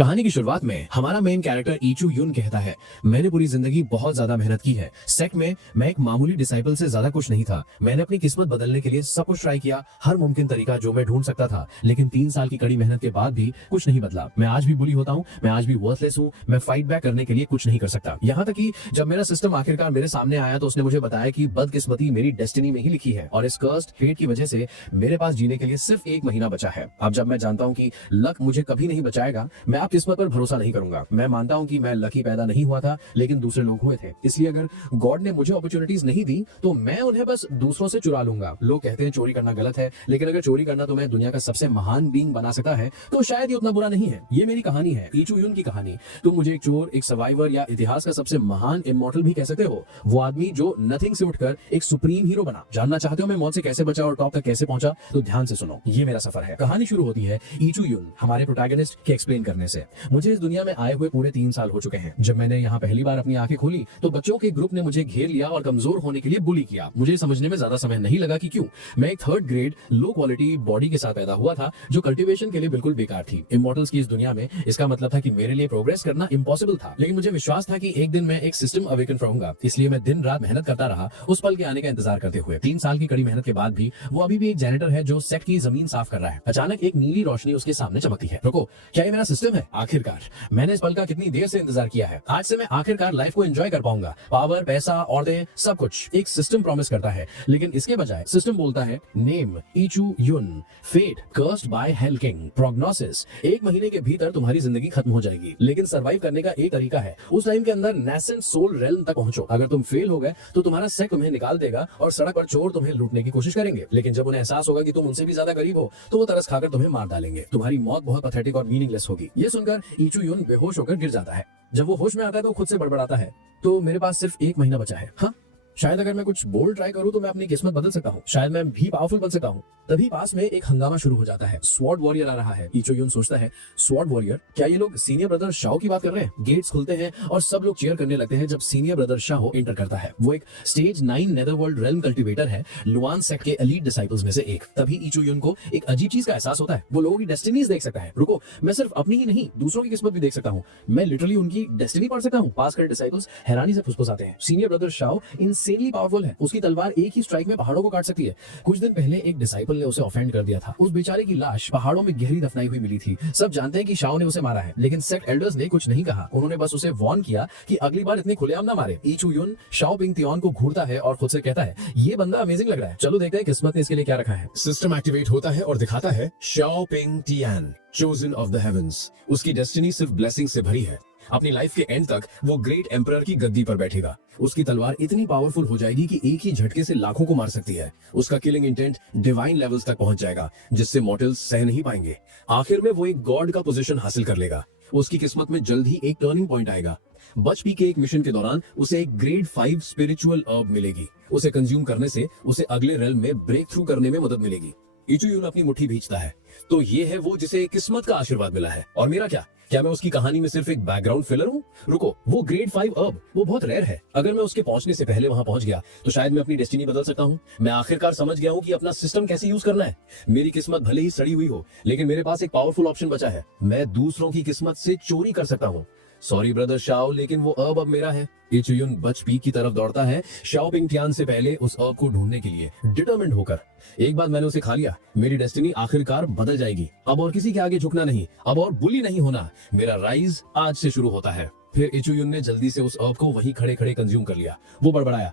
कहानी की शुरुआत में हमारा मेन कैरेक्टर ईचू युन कहता है, मैंने पूरी जिंदगी बहुत ज्यादा मेहनत की है। सेक्ट में मैं एक मामूली डिसाइपल से ज्यादा कुछ नहीं था। मैंने अपनी किस्मत बदलने के लिए सब कुछ ट्राई किया, हर मुमकिन तरीका जो मैं ढूंढ सकता था, लेकिन 3 साल की कड़ी मेहनत के बाद भी कुछ नहीं बदला। मैं आज भी बुली होता हूँ, मैं आज भी वर्थलेस हूँ, मैं फाइट बैक करने के लिए कुछ नहीं कर सकता। यहाँ तक कि जब मेरा सिस्टम आखिरकार मेरे सामने आया तो उसने मुझे बताया कि बदकिस्मती मेरी डेस्टिनी में ही लिखी है और इस कर्स्ड फेट की वजह से मेरे पास जीने के लिए सिर्फ 1 महीना बचा है। अब जब मैं जानता हूँ कि लक मुझे कभी नहीं बचाएगा, मैं आप किस्मत पर भरोसा नहीं करूंगा। मैं मानता हूं कि मैं लकी पैदा नहीं हुआ था, लेकिन दूसरे लोग हुए थे। इसलिए अगर गॉड ने मुझे अपॉर्चुनिटीज नहीं दी तो मैं उन्हें बस दूसरों से चुरा लूंगा। लोग कहते हैं चोरी करना गलत है, लेकिन अगर चोरी करना तुम्हें दुनिया का सबसे महान बीइंग बना सकता है तो शायद ये उतना बुरा नहीं है। ये मेरी कहानी है, ईचू युन की कहानी। तुम मुझे एक चोर, एक सर्वाइवर या इतिहास का सबसे महान इमॉर्टल भी कह सकते हो। वो आदमी जो नथिंग से उठकर एक सुप्रीम हीरो बना। जानना चाहते हो मैं मौत से कैसे बचा और टॉप तक कैसे पहुंचा? तो ध्यान से सुनो, ये मेरा सफर है। कहानी शुरू होती है ईचू युन, हमारे प्रोटैगनिस्ट के एक्सप्लेन करने से। मुझे इस दुनिया में आए हुए पूरे 3 साल हो चुके हैं। जब मैंने यहाँ पहली बार अपनी आंखें खोली तो बच्चों के ग्रुप ने मुझे घेर लिया और कमजोर होने के लिए बुली किया। मुझे समझने में ज्यादा समय नहीं लगा कि क्यों। मैं एक 3rd grade low quality body के साथ पैदा हुआ था जो कल्टीवेशन के लिए बिल्कुल बेकार थी। इमॉर्टल्स की इस दुनिया में इसका मतलब था कि मेरे लिए प्रोग्रेस करना इम्पॉसिबल था, लेकिन मुझे विश्वास था कि एक दिन मैं एक सिस्टम अवेकन रहूंगा। इसलिए मैं दिन रात मेहनत करता रहा उस पल के आने का इंतजार करते हुए। 3 साल की कड़ी मेहनत के बाद भी वो अभी भी एक जैनिटर है जो सेक्ट की जमीन साफ कर रहा है। अचानक एक नीली रोशनी उसके सामने चमकती है। रुको, क्या ये मेरा सिस्टम है? आखिरकार मैंने इस पल का कितनी देर से इंतजार किया है। आज से मैं आखिरकार लाइफ को एंजॉय कर पाऊंगा। पावर, पैसा, औरतें, सब कुछ एक सिस्टम प्रॉमिस करता है, लेकिन इसके बजाय सिस्टम बोलता है name Yichu Yun, fate cursed by hell king, prognosis 1 महीने के भीतर तुम्हारी जिंदगी खत्म हो जाएगी। लेकिन सरवाइव करने का एक तरीका है, उस टाइम के अंदर नेसेंट सोल रेल्म तक पहुंचो। अगर तुम फेल हो गए तो तुम्हारा सेक्ट तुम्हें निकाल देगा और सड़क पर चोर तुम्हें लूटने की कोशिश करेंगे। लेकिन जब उन्हें एहसास होगा कि तुम उनसे भी ज्यादा गरीब हो तो वो तरस खाकर तुम्हें मार डालेंगे। तुम्हारी मौत बहुत पैथेटिक और मीनिंगलेस होगी। ये सुनकर ईचू युन बेहोश होकर गिर जाता है। जब वो होश में आता है तो खुद से बड़बड़ाता है, तो मेरे पास सिर्फ 1 महीना बचा है। हाँ, शायद अगर मैं कुछ बोल्ड ट्राई करूं तो मैं अपनी किस्मत बदल सकता हूं। शायद मैं भी पावरफुल बन सकता हूं। तभी पास में एक हंगामा शुरू हो जाता है। स्वॉर्ड वॉरियर आ रहा है। ईचू युन सोचता है, स्वॉर्ड वॉरियर? क्या ये लोग सीनियर ब्रदर शाओ की बात कर रहे हैं? गेट्स खुलते हैं और सब लोग चीयर करने लगते हैं जब सीनियर ब्रदर शाओ एंटर करता है। वो एक स्टेज 9 नेदरवर्ल्ड रेल्म कल्टीवेटर है, लुआन सेक्ट के एलीट डिसाइपल्स में से एक। तभी ईचू युन को एक अजीब चीज का एहसास होता है। वो लोगों की डेस्टिनीज देख सकता है। रुको, मैं सिर्फ अपनी ही नहीं दूसरों की किस्मत भी देख सकता हूँ। मैं लिटरली उनकी डेस्टिनी पढ़ सकता हूँ। पास कर डिसाइपल्स हैरानी से फुसफुसाते हैं। Senior brother Shao insanely powerful है। उसकी तलवार एक ही स्ट्राइक में पहाड़ों को काट सकती है। कुछ दिन पहले एक डिसाइपल ने उसे ऑफेंड कर दिया था। उस बेचारे की लाश पहाड़ों में गहरी दफनाई हुई मिली थी। सब जानते हैं कि शाओ ने उसे मारा है, लेकिन सेक्ट एल्डर्स ने कुछ नहीं कहा। उन्होंने बस उसे वार्न किया कि अगली बार इतने खुलेआम ना मारे। ईचू युन शाओ पिंग तियोन को घूरता है और खुद से कहता है, ये बंदा अमेजिंग लग रहा है। चलो देखते हैं किस्मत ने इसके लिए क्या रखा है। सिस्टम एक्टिवेट होता है और दिखाता है Shao ping Tian, chosen of the heavens. उसकी डेस्टिनी सिर्फ ब्लेसिंग से भरी है। अपनी लाइफ के एंड तक वो ग्रेट एम्परर की गद्दी पर बैठेगा। उसकी तलवार इतनी पावरफुल हो जाएगी कि एक ही झटके से लाखों को मार सकती है। उसका किलिंग इंटेंट डिवाइन लेवल्स तक पहुंच जाएगा, जिससे मॉर्टल्स सह नहीं पाएंगे। आखिर में वो एक गॉड का पोजीशन हासिल कर लेगा। उसकी किस्मत में जल्द ही एक टर्निंग पॉइंट आएगा। बच पी के एक मिशन के दौरान उसे एक ग्रेड 5 स्पिरिचुअल अर्ब मिलेगी। उसे कंज्यूम करने से उसे अगले रेल्म में ब्रेक थ्रू करने में मदद मिलेगी। ईचू युन अपनी मुट्ठी भींचता है। तो ये है वो जिसे किस्मत का आशीर्वाद मिला है। और मेरा क्या मैं उसकी कहानी में सिर्फ एक बैकग्राउंड फिलर हूँ? रुको, वो ग्रेड 5 अर्ब वो बहुत रेयर है। अगर मैं उसके पहुंचने से पहले वहां पहुंच गया तो शायद मैं अपनी डेस्टिनी बदल सकता हूँ। मैं आखिरकार समझ गया हूँ कि अपना सिस्टम कैसे यूज करना है। मेरी किस्मत भले ही सड़ी हुई हो, लेकिन मेरे पास एक पावरफुल ऑप्शन बचा है। मैं दूसरों की किस्मत से चोरी कर सकता हूँ। सॉरी ब्रदर शाओ, लेकिन वो अर्ब अब मेरा है। ईचू युन बच पी की तरफ दौड़ता है, शाओ पिंग तियान से पहले उस अर्ब को ढूंढने के लिए डिटरमिन्ड होकर। एक बार मैंने उसे खा लिया, मेरी डेस्टिनी आखिरकार बदल जाएगी। अब और किसी के आगे झुकना नहीं, अब और बुली नहीं होना। मेरा राइज आज से शुरू होता है। फिर ईचू युन ने जल्दी से उस अर्ब को वहीं खड़े खड़े कंज्यूम कर लिया। वो बड़बड़ाया,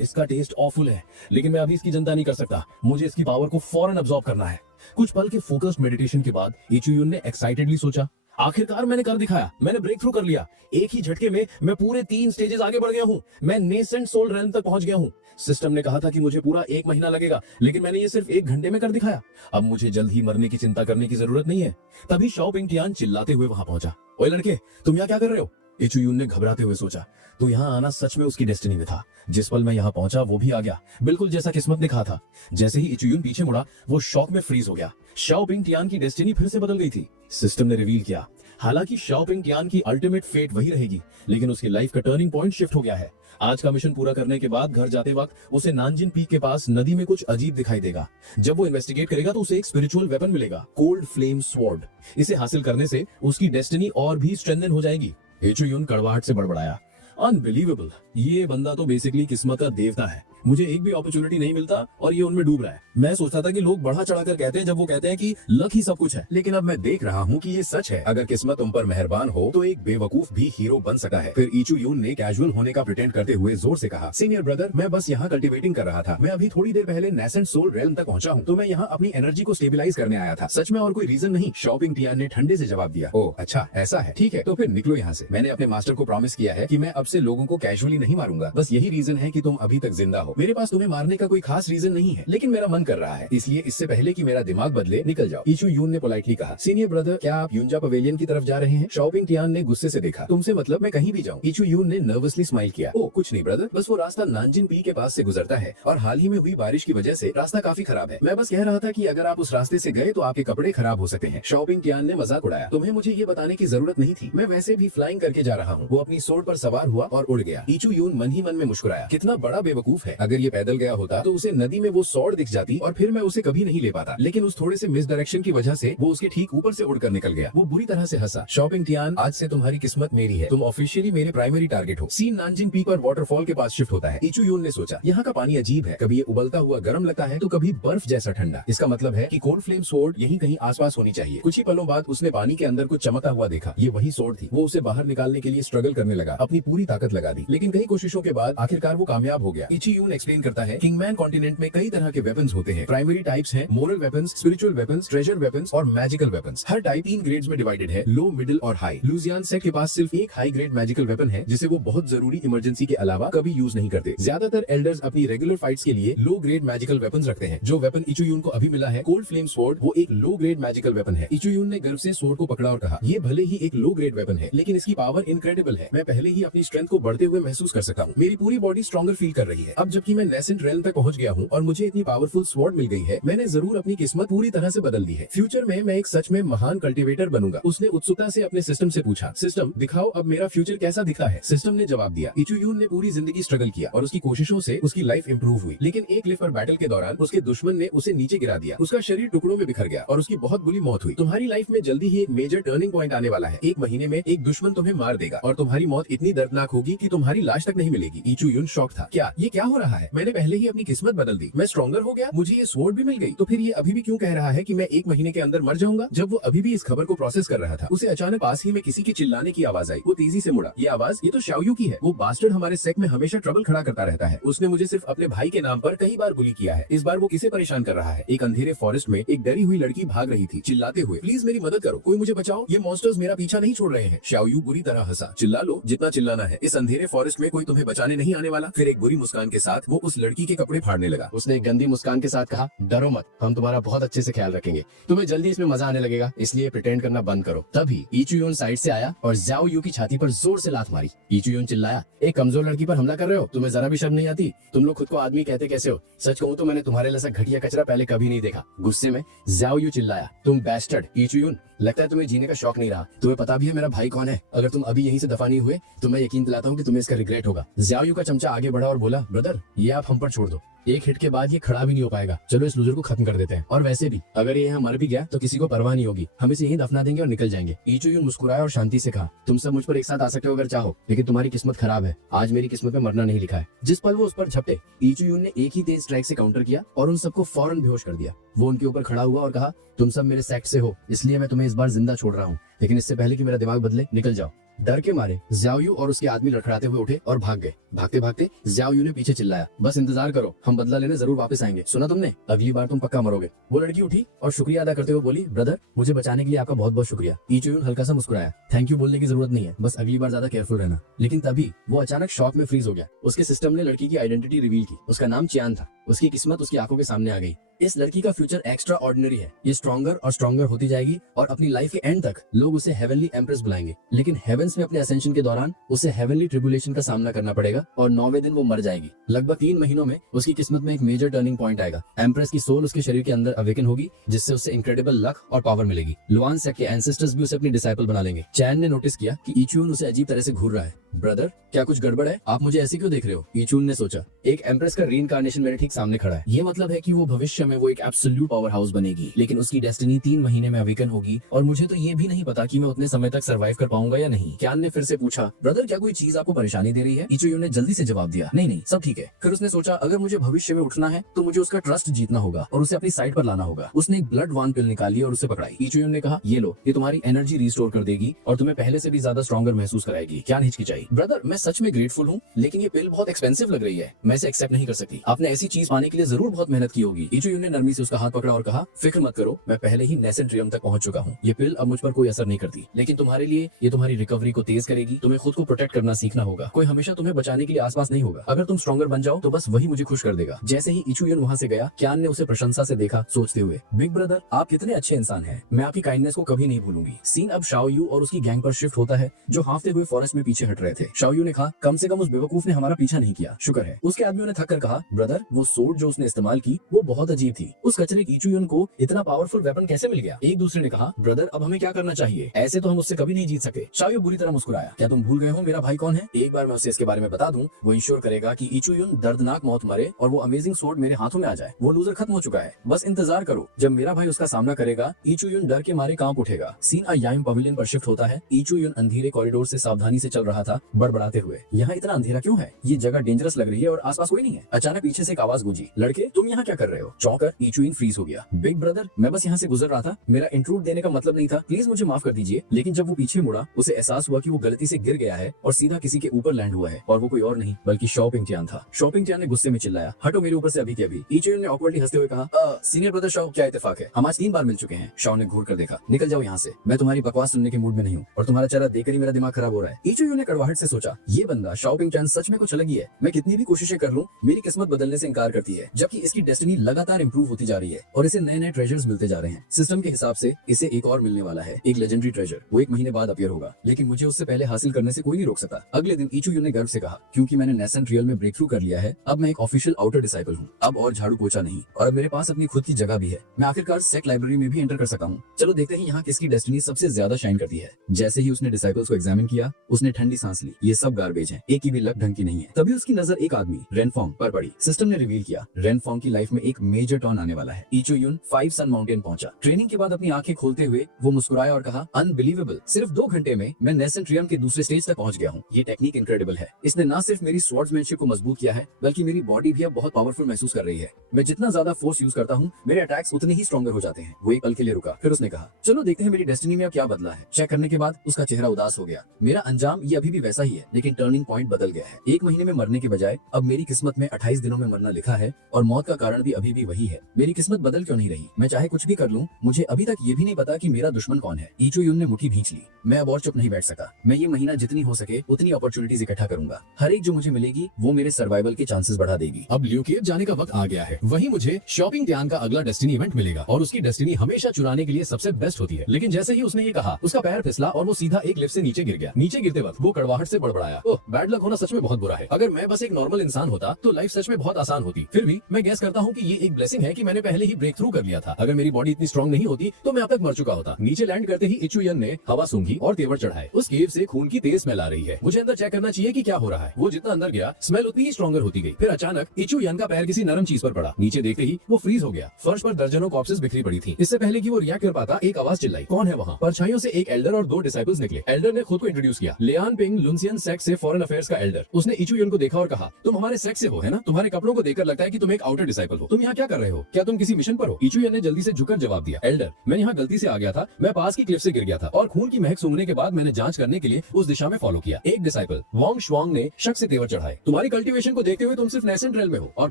इसका टेस्ट ऑफुल है, लेकिन मैं अभी इसकी चिंता नहीं कर सकता। मुझे इसकी पावर को फौरन अब्सॉर्ब करना है। कुछ पल के फोकस्ड मेडिटेशन के बाद ईचू युन ने एक्साइटेडली सोचा, आखिरकार मैंने कर दिखाया। मैंने ब्रेक थ्रू कर लिया। एक ही झटके में मैं पूरे 3 स्टेजेस आगे बढ़ गया हूँ। मैं नेसेंट सोल रेल्म तक पहुंच गया हूँ। सिस्टम ने कहा था कि मुझे पूरा 1 महीना लगेगा, लेकिन मैंने ये सिर्फ 1 घंटे में कर दिखाया। अब मुझे जल्द ही मरने की चिंता करने की जरूरत नहीं है। तभी शाओ पिंग तियान चिल्लाते हुए वहां पहुंचा। ओए लड़के, तुम यहाँ क्या कर रहे हो? ईचू युन ने घबराते हुए सोचा। तो यहाँ आना सच में उसकी डेस्टिनी में था। जिस पल मैं यहाँ पहुंचा वो भी आ गया, बिल्कुल जैसा किस्मत ने कहा था। जैसे ही ईचू युन पीछे मुड़ा, वो शॉक में फ्रीज हो गया। शाओ पिंग तियान की डेस्टिनी फिर से बदल गई थी। सिस्टम ने रिवील किया, हालांकि शाओपिंग टियान की अल्टीमेट फेट वही रहेगी, लेकिन उसकी लाइफ का टर्निंग पॉइंट शिफ्ट हो गया है। आज का मिशन पूरा करने के बाद घर जाते वक्त उसे नानजिन पीक के पास नदी में कुछ अजीब दिखाई देगा। जब वो इन्वेस्टिगेट करेगा तो उसे एक स्पिरिचुअल वेपन मिलेगा, कोल्ड फ्लेम स्वॉर्ड। इसे हासिल करने से उसकी डेस्टिनी और भी स्ट्रेंथन हो जाएगी। इचू यून कड़वाहट से बड़बड़ाया, अनबिलीवेबल, ये बंदा तो बेसिकली किस्मत का देवता है। मुझे एक भी अपॉर्चुनिटी नहीं मिलता और ये उनमें डूब रहा है। मैं सोचता था कि लोग बढ़ा चढ़ाकर कहते हैं जब वो कहते हैं कि लक ही सब कुछ है, लेकिन अब मैं देख रहा हूँ कि ये सच है। अगर किस्मत तुम पर मेहरबान हो तो एक बेवकूफ भी हीरो बन सकता है। फिर इचू यून ने कैजुअल होने का प्रिटेंड करते हुए जोर से कहा, सीनियर ब्रदर, मैं बस यहाँ कल्टिवेटिंग कर रहा था। मैं अभी थोड़ी देर पहले नेसेंट सोल रेल्म तक पहुंचा हूँ, तो मैं यहाँ अपनी एनर्जी को स्टेबलाइज करने आया था। सच में और कोई रीजन नहीं। शॉपिंग टियान ने ठंडे से जवाब दिया, ओह अच्छा ऐसा है, ठीक है तो फिर निकलो यहाँ से। मैंने अपने मास्टर को प्रॉमिस किया है कि मैं अब से लोगों को कैजुअली नहीं मारूंगा। बस यही रीजन है कि तुम अभी तक जिंदा हो। मेरे पास तुम्हें मारने का कोई खास रीजन नहीं है, लेकिन मेरा मन कर रहा है, इसलिए इससे पहले कि मेरा दिमाग बदले निकल जाओ। इचू यून ने पोलाइटली कहा, सीनियर ब्रदर, क्या आप यूंजा पवेलियन की तरफ जा रहे हैं? शॉपिंग टियान ने गुस्से से देखा, तुमसे मतलब मैं कहीं भी जाऊं? इचू यून ने नर्वसली स्माइल किया, ओह कुछ नहीं ब्रदर, बस वो रास्ता नानजिन पी के पास से गुजरता है और हाल ही में हुई बारिश की वजह से रास्ता काफी खराब है। मैं बस कह रहा था कि अगर आप उस रास्ते से गए तो आपके कपड़े खराब हो सकते हैं। शॉपिंग टियान ने मजाक उड़ाया, तुम्हें मुझे ये बताने की जरूरत नहीं थी, मैं वैसे भी फ्लाइंग करके जा रहा हूँ। वो अपनी सोर्ड पर सवार हुआ और उड़ गया। इचू यून मन ही मन में मुस्कुराया, कितना बड़ा बेवकूफ है। अगर ये पैदल गया होता तो उसे नदी में वो सॉर्ड दिख जाती और फिर मैं उसे कभी नहीं ले पाता, लेकिन उस थोड़े से मिस डायरेक्शन की वजह से वो उसके ठीक ऊपर से उड़कर निकल गया। वो बुरी तरह से हंसा। शॉपिंग टियान, आज से तुम्हारी किस्मत मेरी है, तुम ऑफिशियली मेरे प्राइमरी टारगेट हो। सीन नानजिन पीक और वाटरफॉल के पास शिफ्ट होता है। इचू यून ने सोचा, यहाँ का पानी अजीब है, कभी ये उबलता हुआ गर्म लगता है तो कभी बर्फ जैसा ठंडा। इसका मतलब है कि कोल्ड फ्लेम स्वॉर्ड यहीं कहीं आसपास होनी चाहिए। कुछ ही पलों बाद उसने पानी के अंदर कुछ चमकता हुआ देखा। ये वही स्वॉर्ड थी। वो उसे बाहर निकालने के लिए स्ट्रगल करने लगा, अपनी पूरी ताकत लगा दी, लेकिन कई कोशिशों के बाद आखिरकार वो कामयाब हो गया। इची यून एक्सप्लेन करता है, किंगमैन कॉन्टिनेंट में कई तरह के वेपन्स होते हैं। प्राइमरी टाइप्स हैं moral weapons, spiritual weapons, treasure weapons और मैजिकल वेपन्स। हर टाइप 3 ग्रेड्स में डिवाइडेड है, लो, मिडिल और हाई। लुजियान सेट के पास सिर्फ एक हाई ग्रेड मैजिकल वेपन है, जिसे वो बहुत जरूरी इमरजेंसी के अलावा कभी यूज नहीं करते। ज्यादातर एल्डर्स अपनी रेगुलर फाइट्स के लिए लो ग्रेड मैजिकल वेपन्स रखते हैं। जो वेपन इचू यून को अभी मिला है, कोल्ड फ्लेम स्वॉर्ड, वो एक लो ग्रेड मैजिकल वेपन है। इचू यून ने गर्व से स्वॉर्ड को पकड़ा और कहा, ये भले ही एक लो ग्रेड वेपन है, लेकिन इसकी पावर इनक्रेडिबल है। मैं पहले ही अपनी स्ट्रेंथ को बढ़ते हुए महसूस कर सकता हूँ। मेरी पूरी बॉडी स्ट्रॉन्गर फील कर रही है। अब जबकि मैं नेसेंट रेल्म तक पहुंच गया हूँ और मुझे इतनी पावरफुल स्वॉर्ड मिल गई है, मैंने जरूर अपनी किस्मत पूरी तरह से बदल दी है। फ्यूचर में मैं एक सच में महान कल्टिवेटर बनूंगा। उसने उत्सुकता से अपने सिस्टम से पूछा, सिस्टम दिखाओ अब मेरा फ्यूचर कैसा दिखता है। सिस्टम ने जवाब दिया, इचू यून ने पूरी जिंदगी स्ट्रगल किया और उसकी कोशिशों से उसकी लाइफ इंप्रूव हुई, लेकिन एक क्लिफ पर बैटल के दौरान उसके दुश्मन ने उसे नीचे गिरा दिया। उसका शरीर टुकड़ों में बिखर गया और उसकी बहुत बुरी मौत हुई। तुम्हारी लाइफ में जल्दी ही एक मेजर टर्निंग पॉइंट आने वाला है। 1 महीने में एक दुश्मन तुम्हें मार देगा और तुम्हारी मौत इतनी दर्दनाक होगी कि तुम्हारी लाश तक नहीं मिलेगी। इचू यून शॉक था, क्या ये क्या हो रहा है? मैंने पहले ही अपनी किस्मत बदल दी, मैं स्ट्रॉन्गर हो गया, मुझे ये स्वॉर्ड भी मिल गई, तो फिर ये अभी भी क्यों कह रहा है कि मैं 1 महीने के अंदर मर जाऊंगा? जब वो अभी भी इस खबर को प्रोसेस कर रहा था, उसे अचानक पास ही में किसी के चिल्लाने की आवाज आई। वो तेजी से मुड़ा, ये आवाज, ये तो शाओयू की है। वो बास्टर्ड हमारे सेक्ट में हमेशा ट्रबल खड़ा करता रहता है। उसने मुझे सिर्फ अपने भाई के नाम पर कई बार बुली किया है। इस बार वो किसे परेशान कर रहा है? एक अंधेरे फॉरेस्ट में एक डरी हुई लड़की भाग रही थी, चिल्लाते हुए, प्लीज मेरी मदद करो, कोई मुझे बचाओ, ये मॉन्स्टर्स मेरा पीछा नहीं छोड़ रहे हैं। शाओयू बुरी तरह हंसा, चिल्ला लो जितना चिल्लाना है, इस अंधेरे फॉरेस्ट में कोई तुम्हें बचाने नहीं आने वाला। फिर एक बुरी मुस्कान के साथ वो उस लड़की के कपड़े फाड़ने लगा। उसने एक गंदी मुस्कान के साथ कहा, डरो मत, हम तुम्हारा बहुत अच्छे से ख्याल रखेंगे, तुम्हें जल्दी इसमें मजा आने लगेगा, इसलिए प्रिटेंड करना बंद करो। तभी इचू यून साइड से आया और ज़ाओ यू की छाती पर जोर से लात मारी। इचू यून चिल्लाया, एक कमजोर लड़की पर हमला कर रहे हो, तुम्हें जरा भी शर्म नहीं आती? तुम लोग खुद को आदमी कहते कैसे हो? सच कहूं तो मैंने तुम्हारे जैसा घटिया कचरा पहले कभी नहीं देखा। गुस्से में ज़ाओ यू चिल्लाया, तुम बैस्टर्ड। इचू यून, लगता है तुम्हें जीने का शौक नहीं रहा। तुम्हें पता भी है मेरा भाई कौन है? अगर तुम अभी यहीं से दफा नहीं हुए तो मैं यकीन दिलाता हूँ कि तुम्हें इसका रिग्रेट होगा। ज़ाओ यू का चमचा आगे बढ़ा और बोला, ब्रदर ये आप हम पर छोड़ दो, एक हिट के बाद ये खड़ा भी नहीं हो पाएगा, चलो इस लूजर को खत्म कर देते हैं। और वैसे भी अगर ये यहाँ मर भी गया तो किसी को परवाह नहीं होगी, हम इसे यहीं दफना देंगे और निकल जाएंगे। इचू यून मुस्कुराया और शांति से कहा, तुम सब मुझ पर एक साथ आ सकते हो अगर चाहो, लेकिन तुम्हारी किस्मत खराब है, आज मेरी किस्मत में मरना नहीं लिखा है। जिस पल वो उस पर झपटे, इचू यून ने एक ही तेज स्ट्राइक से काउंटर किया और उन सबको फौरन बेहोश कर दिया। वो उनके ऊपर खड़ा हुआ और कहा, तुम सब मेरे सेक्ट से हो, इसलिए मैं तुम्हें इस बार जिंदा छोड़ रहा हूँ, लेकिन इससे पहले कि मेरा दिमाग बदले निकल जाओ। डर के मारे ज़ाओ यू और उसके आदमी लड़खड़ाते हुए उठे और भाग गए। भागते भागते ज़ाओ यू ने पीछे चिल्लाया, बस इंतजार करो, हम बदला लेने जरूर वापस आएंगे, सुना तुमने? अगली बार तुम पक्का मरोगे। वो लड़की उठी और शुक्रिया अदा करते हुए बोली, ब्रदर मुझे बचाने के लिए आपका बहुत बहुत शुक्रिया। इचू यून हल्का सा मुस्कुराया, थैंक यू बोलने की जरूरत नहीं है, बस अगली बार ज्यादा केयरफुल रहना। लेकिन तभी वो अचानक शॉक में फ्रीज हो गया। उसके सिस्टम ने लड़की की आइडेंटिटी रिवील की, उसका नाम चियान था। उसकी किस्मत उसकी आंखों के सामने आ गई। इस लड़की का फ्यूचर एक्स्ट्रा ऑर्डिनरी है। ये स्ट्रॉन्गर और स्ट्रॉन्गर होती जाएगी और अपनी लाइफ के एंड तक लोग उसे हेवनली एम्प्रेस बुलाएंगे। लेकिन हेवेंस में अपने असेंशन के दौरान उसे हेवनली ट्रिबुलेशन का सामना करना पड़ेगा और 9वें दिन वो मर जाएगी। लगभग 3 महीनों में उसकी किस्मत में एक मेजर टर्निंग पॉइंट आएगा। एम्प्रेस की सोल उसके शरीर के अंदर अवेकन होगी, जिससे उसे इंक्रेडिबल लक और पावर मिलेगी। लुआन सेक के एंसेस्टर्स भी उसे अपनी डिसाइपल बना लेंगे। चैन ने नोटिस किया कि इचुन उसे अजीब तरह से घूर रहा है। ब्रदर, क्या कुछ गड़बड़ है? आप मुझे ऐसे क्यों देख रहे हो? इचुन ने सोचा। एक एम्प्रेस का रीइंकार्नेशन मेरे ठीक सामने खड़ा है। ये मतलब है कि वो भविष्य में वो एक एब्सोल्यूट पावर हाउस बनेगी, लेकिन उसकी डेस्टिनी 3 महीने में अवेकन होगी और मुझे तो ये भी नहीं पता कि मैं उतने समय तक सर्वाइव कर पाऊंगा या नहीं। क्यान ने फिर से पूछा, ब्रदर क्या कोई चीज आपको परेशानी दे रही है? इचुन ने जल्दी से जवाब दिया, नहीं सब ठीक है। फिर उसने सोचा, अगर मुझे भविष्य में उठना है तो मुझे उसका ट्रस्ट जीतना होगा और उसे अपनी साइड पर लाना होगा। उसने एक ब्लड वान पिल निकाली और उसे पकड़ाई। इचुन ने कहा, ये लो, ये तुम्हारी एनर्जी रिस्टोर कर देगी और तुम्हें पहले से भी ज्यादा स्ट्रॉन्गर महसूस कराएगी। क्यान हिचकिचाई, ब्रदर मैं सच में ग्रेटफुल हूँ, लेकिन ये पिल बहुत एक्सपेंसिव लग रही है, मैं इसे एक्सेप्ट नहीं कर सकती। आपने ऐसी चीज पाने के लिए जरूर बहुत मेहनत की होगी। इचुन ने नरमी से उसका हाथ पकड़ा और कहा, फिक्र मत करो, मैं पहले ही नेसेंट रियम तक पहुंच चुका हूँ। ये पिल अब मुझ पर कोई असर नहीं करती, लेकिन तुम्हारे लिए ये तुम्हारी रिकवरी को तेज करेगी। तुम्हें खुद को प्रोटेक्ट करना सीखना होगा। कोई हमेशा तुम्हें बचाने के लिए आसपास नहीं होगा। अगर तुम स्ट्रॉन्गर बन जाओ तो बस वही मुझे खुश कर देगा। जैसे ही इचुन वहां से गया, क्यान ने उसे प्रशंसा से देखा, सोचते हुए, बिग ब्रदर आप कितने अच्छे इंसान हैं, मैं आपकी काइंडनेस को कभी नहीं भूलूंगी। सीन अब शाओयू और उसकी गैंग पर शिफ्ट होता है, जो हाफते हुए फॉरेस्ट में पीछे हट रहे थे। शाओयू ने कहा, कम से कम उस बेवकूफ ने हमारा पीछा नहीं किया, शुक्र है। उसके आदमियों ने थक कर कहा, ब्रदर वो सोर्ड जो उसने इस्तेमाल की वो बहुत अजीब थी। उस कचरे की इचुन को इतना पावरफुल वेपन कैसे मिल गया? एक दूसरे ने कहा, ब्रदर अब हमें क्या करना चाहिए? ऐसे तो हम उससे कभी नहीं जीत सके। शाओयू बुरी तरह मुस्कुराया, क्या तुम भूल गए हो मेरा भाई कौन है? एक बार मैं उसे इसके बारे में बता दूं, वो इंश्योर करेगा कि इचुन दर्दनाक मौत मरे और वो अमेजिंग सोर्ड मेरे हाथों में आ जाए। वो लूजर खत्म हो चुका है, बस इंतजार करो, जब मेरा भाई उसका सामना करेगा इचुन डर के मारे कांप उठेगा। सीन अयाम पवेलियन पर शिफ्ट होता है। इचुन अंधेरे कॉरिडोर से सावधानी से चल रहा था, बड़बड़ाते हुए, यहाँ इतना अंधेरा क्यों है? ये जगह डेंजरस लग रही है और आसपास कोई नहीं है। अचानक पीछे से एक आवाज गूंजी, लड़के तुम यहाँ क्या कर रहे हो? चौंकर इचुन फ्रीज हो गया। बिग ब्रदर मैं बस यहाँ से गुजर रहा था, मेरा इंट्रूड देने का मतलब नहीं था, प्लीज मुझे माफ कर दीजिए। लेकिन जब वो पीछे मुड़ा, उसे एहसास हुआ कि वो गलती से गिर गया है और सीधा किसी के ऊपर लैंड हुआ है, और वो कोई और नहीं बल्कि शॉपिंग टियान था। शॉपिंग टियान ने गुस्से में चिल्लाया, हटो मेरे ऊपर से अभी के अभी। इचुन ने ऑकवर्डली हंसते हुए कहा, सीनियर ब्रदर शाओ क्या इत्तेफाक है, हम आज 3 बार मिल चुके हैं। शाओ ने घूर कर देखा, निकल जाओ यहाँ से, मैं तुम्हारी बकवास सुनने के मूड में नहीं हूँ और तुम्हारा चेहरा देखकर ही मेरा दिमाग खराब हो रहा है। इचुन ने कड़वाहट से सोचा, ये बंदा शॉपिंग टियान सच में कुछ अलग ही है। मैं कितनी भी कोशिशें कर लूं, मेरी किस्मत बदलने से इनकार करती है, जबकि इसकी डेस्टिनी लगातार इंप्रूव होती जा रही है और इसे नए नए ट्रेजर्स मिलते जा रहे हैं। सिस्टम के हिसाब से इसे एक और मिलने वाला है, एक लेजेंडरी ट्रेजर। वो 1 महीने बाद अपीयर होगा, लेकिन मुझे उससे पहले हासिल करने से कोई नहीं रोक सकता। अगले दिन इचुन ने गर्व से कहा, क्योंकि मैंने नेसेंट रियल में ब्रेक थ्रू कर लिया है, अब मैं एक ऑफिशियल आउटर डिसाइपल हूँ। अब और झाड़ू पोछा नहीं, और अब मेरे पास अपनी खुद की जगह भी है। मैं आखिरकार सेक्ट लाइब्रेरी में भी एंटर कर सकता हूँ। चलो देखते हैं यहाँ किसकी डेस्टिनी सबसे ज्यादा शाइन करती है। जैसे ही उसने डिसाइपल्स को एग्जामिन किया, उसने ठंडी सांस ली। ये सब गार्बेज है, एक की भी लक ढंग की नहीं है। तभी उसकी नजर एक आदमी रेनफोंग पर पड़ी। सिस्टम ने रिवील किया, रेनफोंग की लाइफ में एक मेजर टर्न आने वाला है। इचुन 5 सन माउंटेन पहुंचा। ट्रेनिंग के बाद अपनी आंखें खोलते हुए वो मुस्कुराया और कहा, अनबिलीवेबल, सिर्फ 2 घंटे में मैं नेसेंट रियम के दूसरे स्टेज तक पहुंच गया हूँ। ये टेक्निक इनक्रेडिबल है। इसने न सिर्फ मेरी स्वॉर्ड्समैनशिप को मजबूत किया है, बल्कि मेरी बॉडी भी अब बहुत पावरफुल महसूस कर रही है। मैं जितना ज्यादा फोर्स यूज करता हूँ, मेरे अटैक्स उतने ही स्ट्रॉन्गर हो जाते हैं। वो एक पल के लिए रुका, फिर उसने कहा, चलो देखते हैं मेरी डेस्टिनी में अब क्या बदला है। चेक करने के बाद उसका चेहरा उदास हो गया। मेरा अंजाम ये अभी भी वैसा ही है, लेकिन टर्निंग पॉइंट बदल गया है। 1 महीने में मरने के बजाय अब मेरी किस्मत में 28 दिनों में मरना लिखा है, और मौत का कारण भी अभी भी वही है। मेरी किस्मत बदल क्यों नहीं रही? मैं चाहे कुछ भी कर लूं, मुझे अभी तक ये भी नहीं पता कि मेरा दुश्मन कौन है। इचुन ने मुट्ठी भींच ली। मैं अब और चुप नहीं बैठ सका। मैं ये महीना जितनी हो सके उतनी अपॉर्चुनिटीज इकट्ठा करूंगा। हर एक जो मुझे मिलेगी वो मेरे सर्वाइवल के चांसेस बढ़ा देगी। अब ल्यूकेव जाने का वक्त आ गया है। वहीं मुझे शॉपिंग टियान का अगला डेस्टिनी इवेंट मिलेगा और उसकी डेस्टिनी हमेशा चुराने के लिए सबसे बेस्ट होती है। लेकिन जैसे ही उसने ये कहा, उसका पैर फिसला और वो सीधा एक लिफ्ट से नीचे गिर गया। नीचे गिरते वक्त वो कड़वाहट से बड़बड़ाया, ओह बैड लक होना सच में बहुत बुरा है। अगर मैं बस एक नॉर्मल इंसान होता तो लाइफ सच में बहुत आसान होती। फिर भी मैं गेस करता हूँ कि ये एक ब्लेसिंग है कि मैंने पहले ही ब्रेक थ्रू कर लिया था। अगर मेरी बॉडी इतनी स्ट्रॉन्ग नहीं होती तो मैं अब तक मर चुका होता। नीचे लैंड करते ही इचुन ने हवा सूंघी और तेवर चढ़ाए। उस केव से खून की तेज स्मेल आ रही है। मुझे अंदर चेक करना चाहिए कि क्या हो रहा है। वो जितना अंदर गया, स्मेल उतनी ही स्ट्रॉन्गर होती गई। फिर अचानक इचुन का पैर किसी नरम चीज पर पड़ा। नीचे देखते ही वो फ्रीज हो गया। फर्श पर दर्जनों कॉर्प्सेस बिखरी पड़ी थी। इससे पहले कि वो रिएक्ट कर पाता, एक आवाज चिल्लाई, कौन है वहाँ? परछाइयों से एक एल्डर और 2 डिसाइपल्स निकले। एल्डर ने खुद को इंट्रोड्यूस किया, लियान पिंग, लुनसियन सेक्ट से फॉरेन अफेयर्स का एल्डर। उसने इचुन को देखा और कहा, तुम हमारे सेक्ट से हो है ना? तुम्हारे कपड़ों को देखकर लगता है कि तुम एक आउटर डिसाइपल हो। तुम यहाँ क्या कर रहे हो? क्या तुम किसी मिशन पर हो? इचुन ने जल्दी से झुककर जवाब दिया, एल्डर मैं यहाँ गलती से आ गया था। मैं पास की क्लिफ से गिर गया था और खून की महक सूंघने के बाद मैंने जांच करने के लिए उस दिशा में फॉलो किया। एक डिसाइपल वोंग शुआंग ने शक से तेवर चढ़ाए, तुम्हारी कल्टीवेशन को देखते हुए तुम सिर्फ नेसेंट रेल में हो और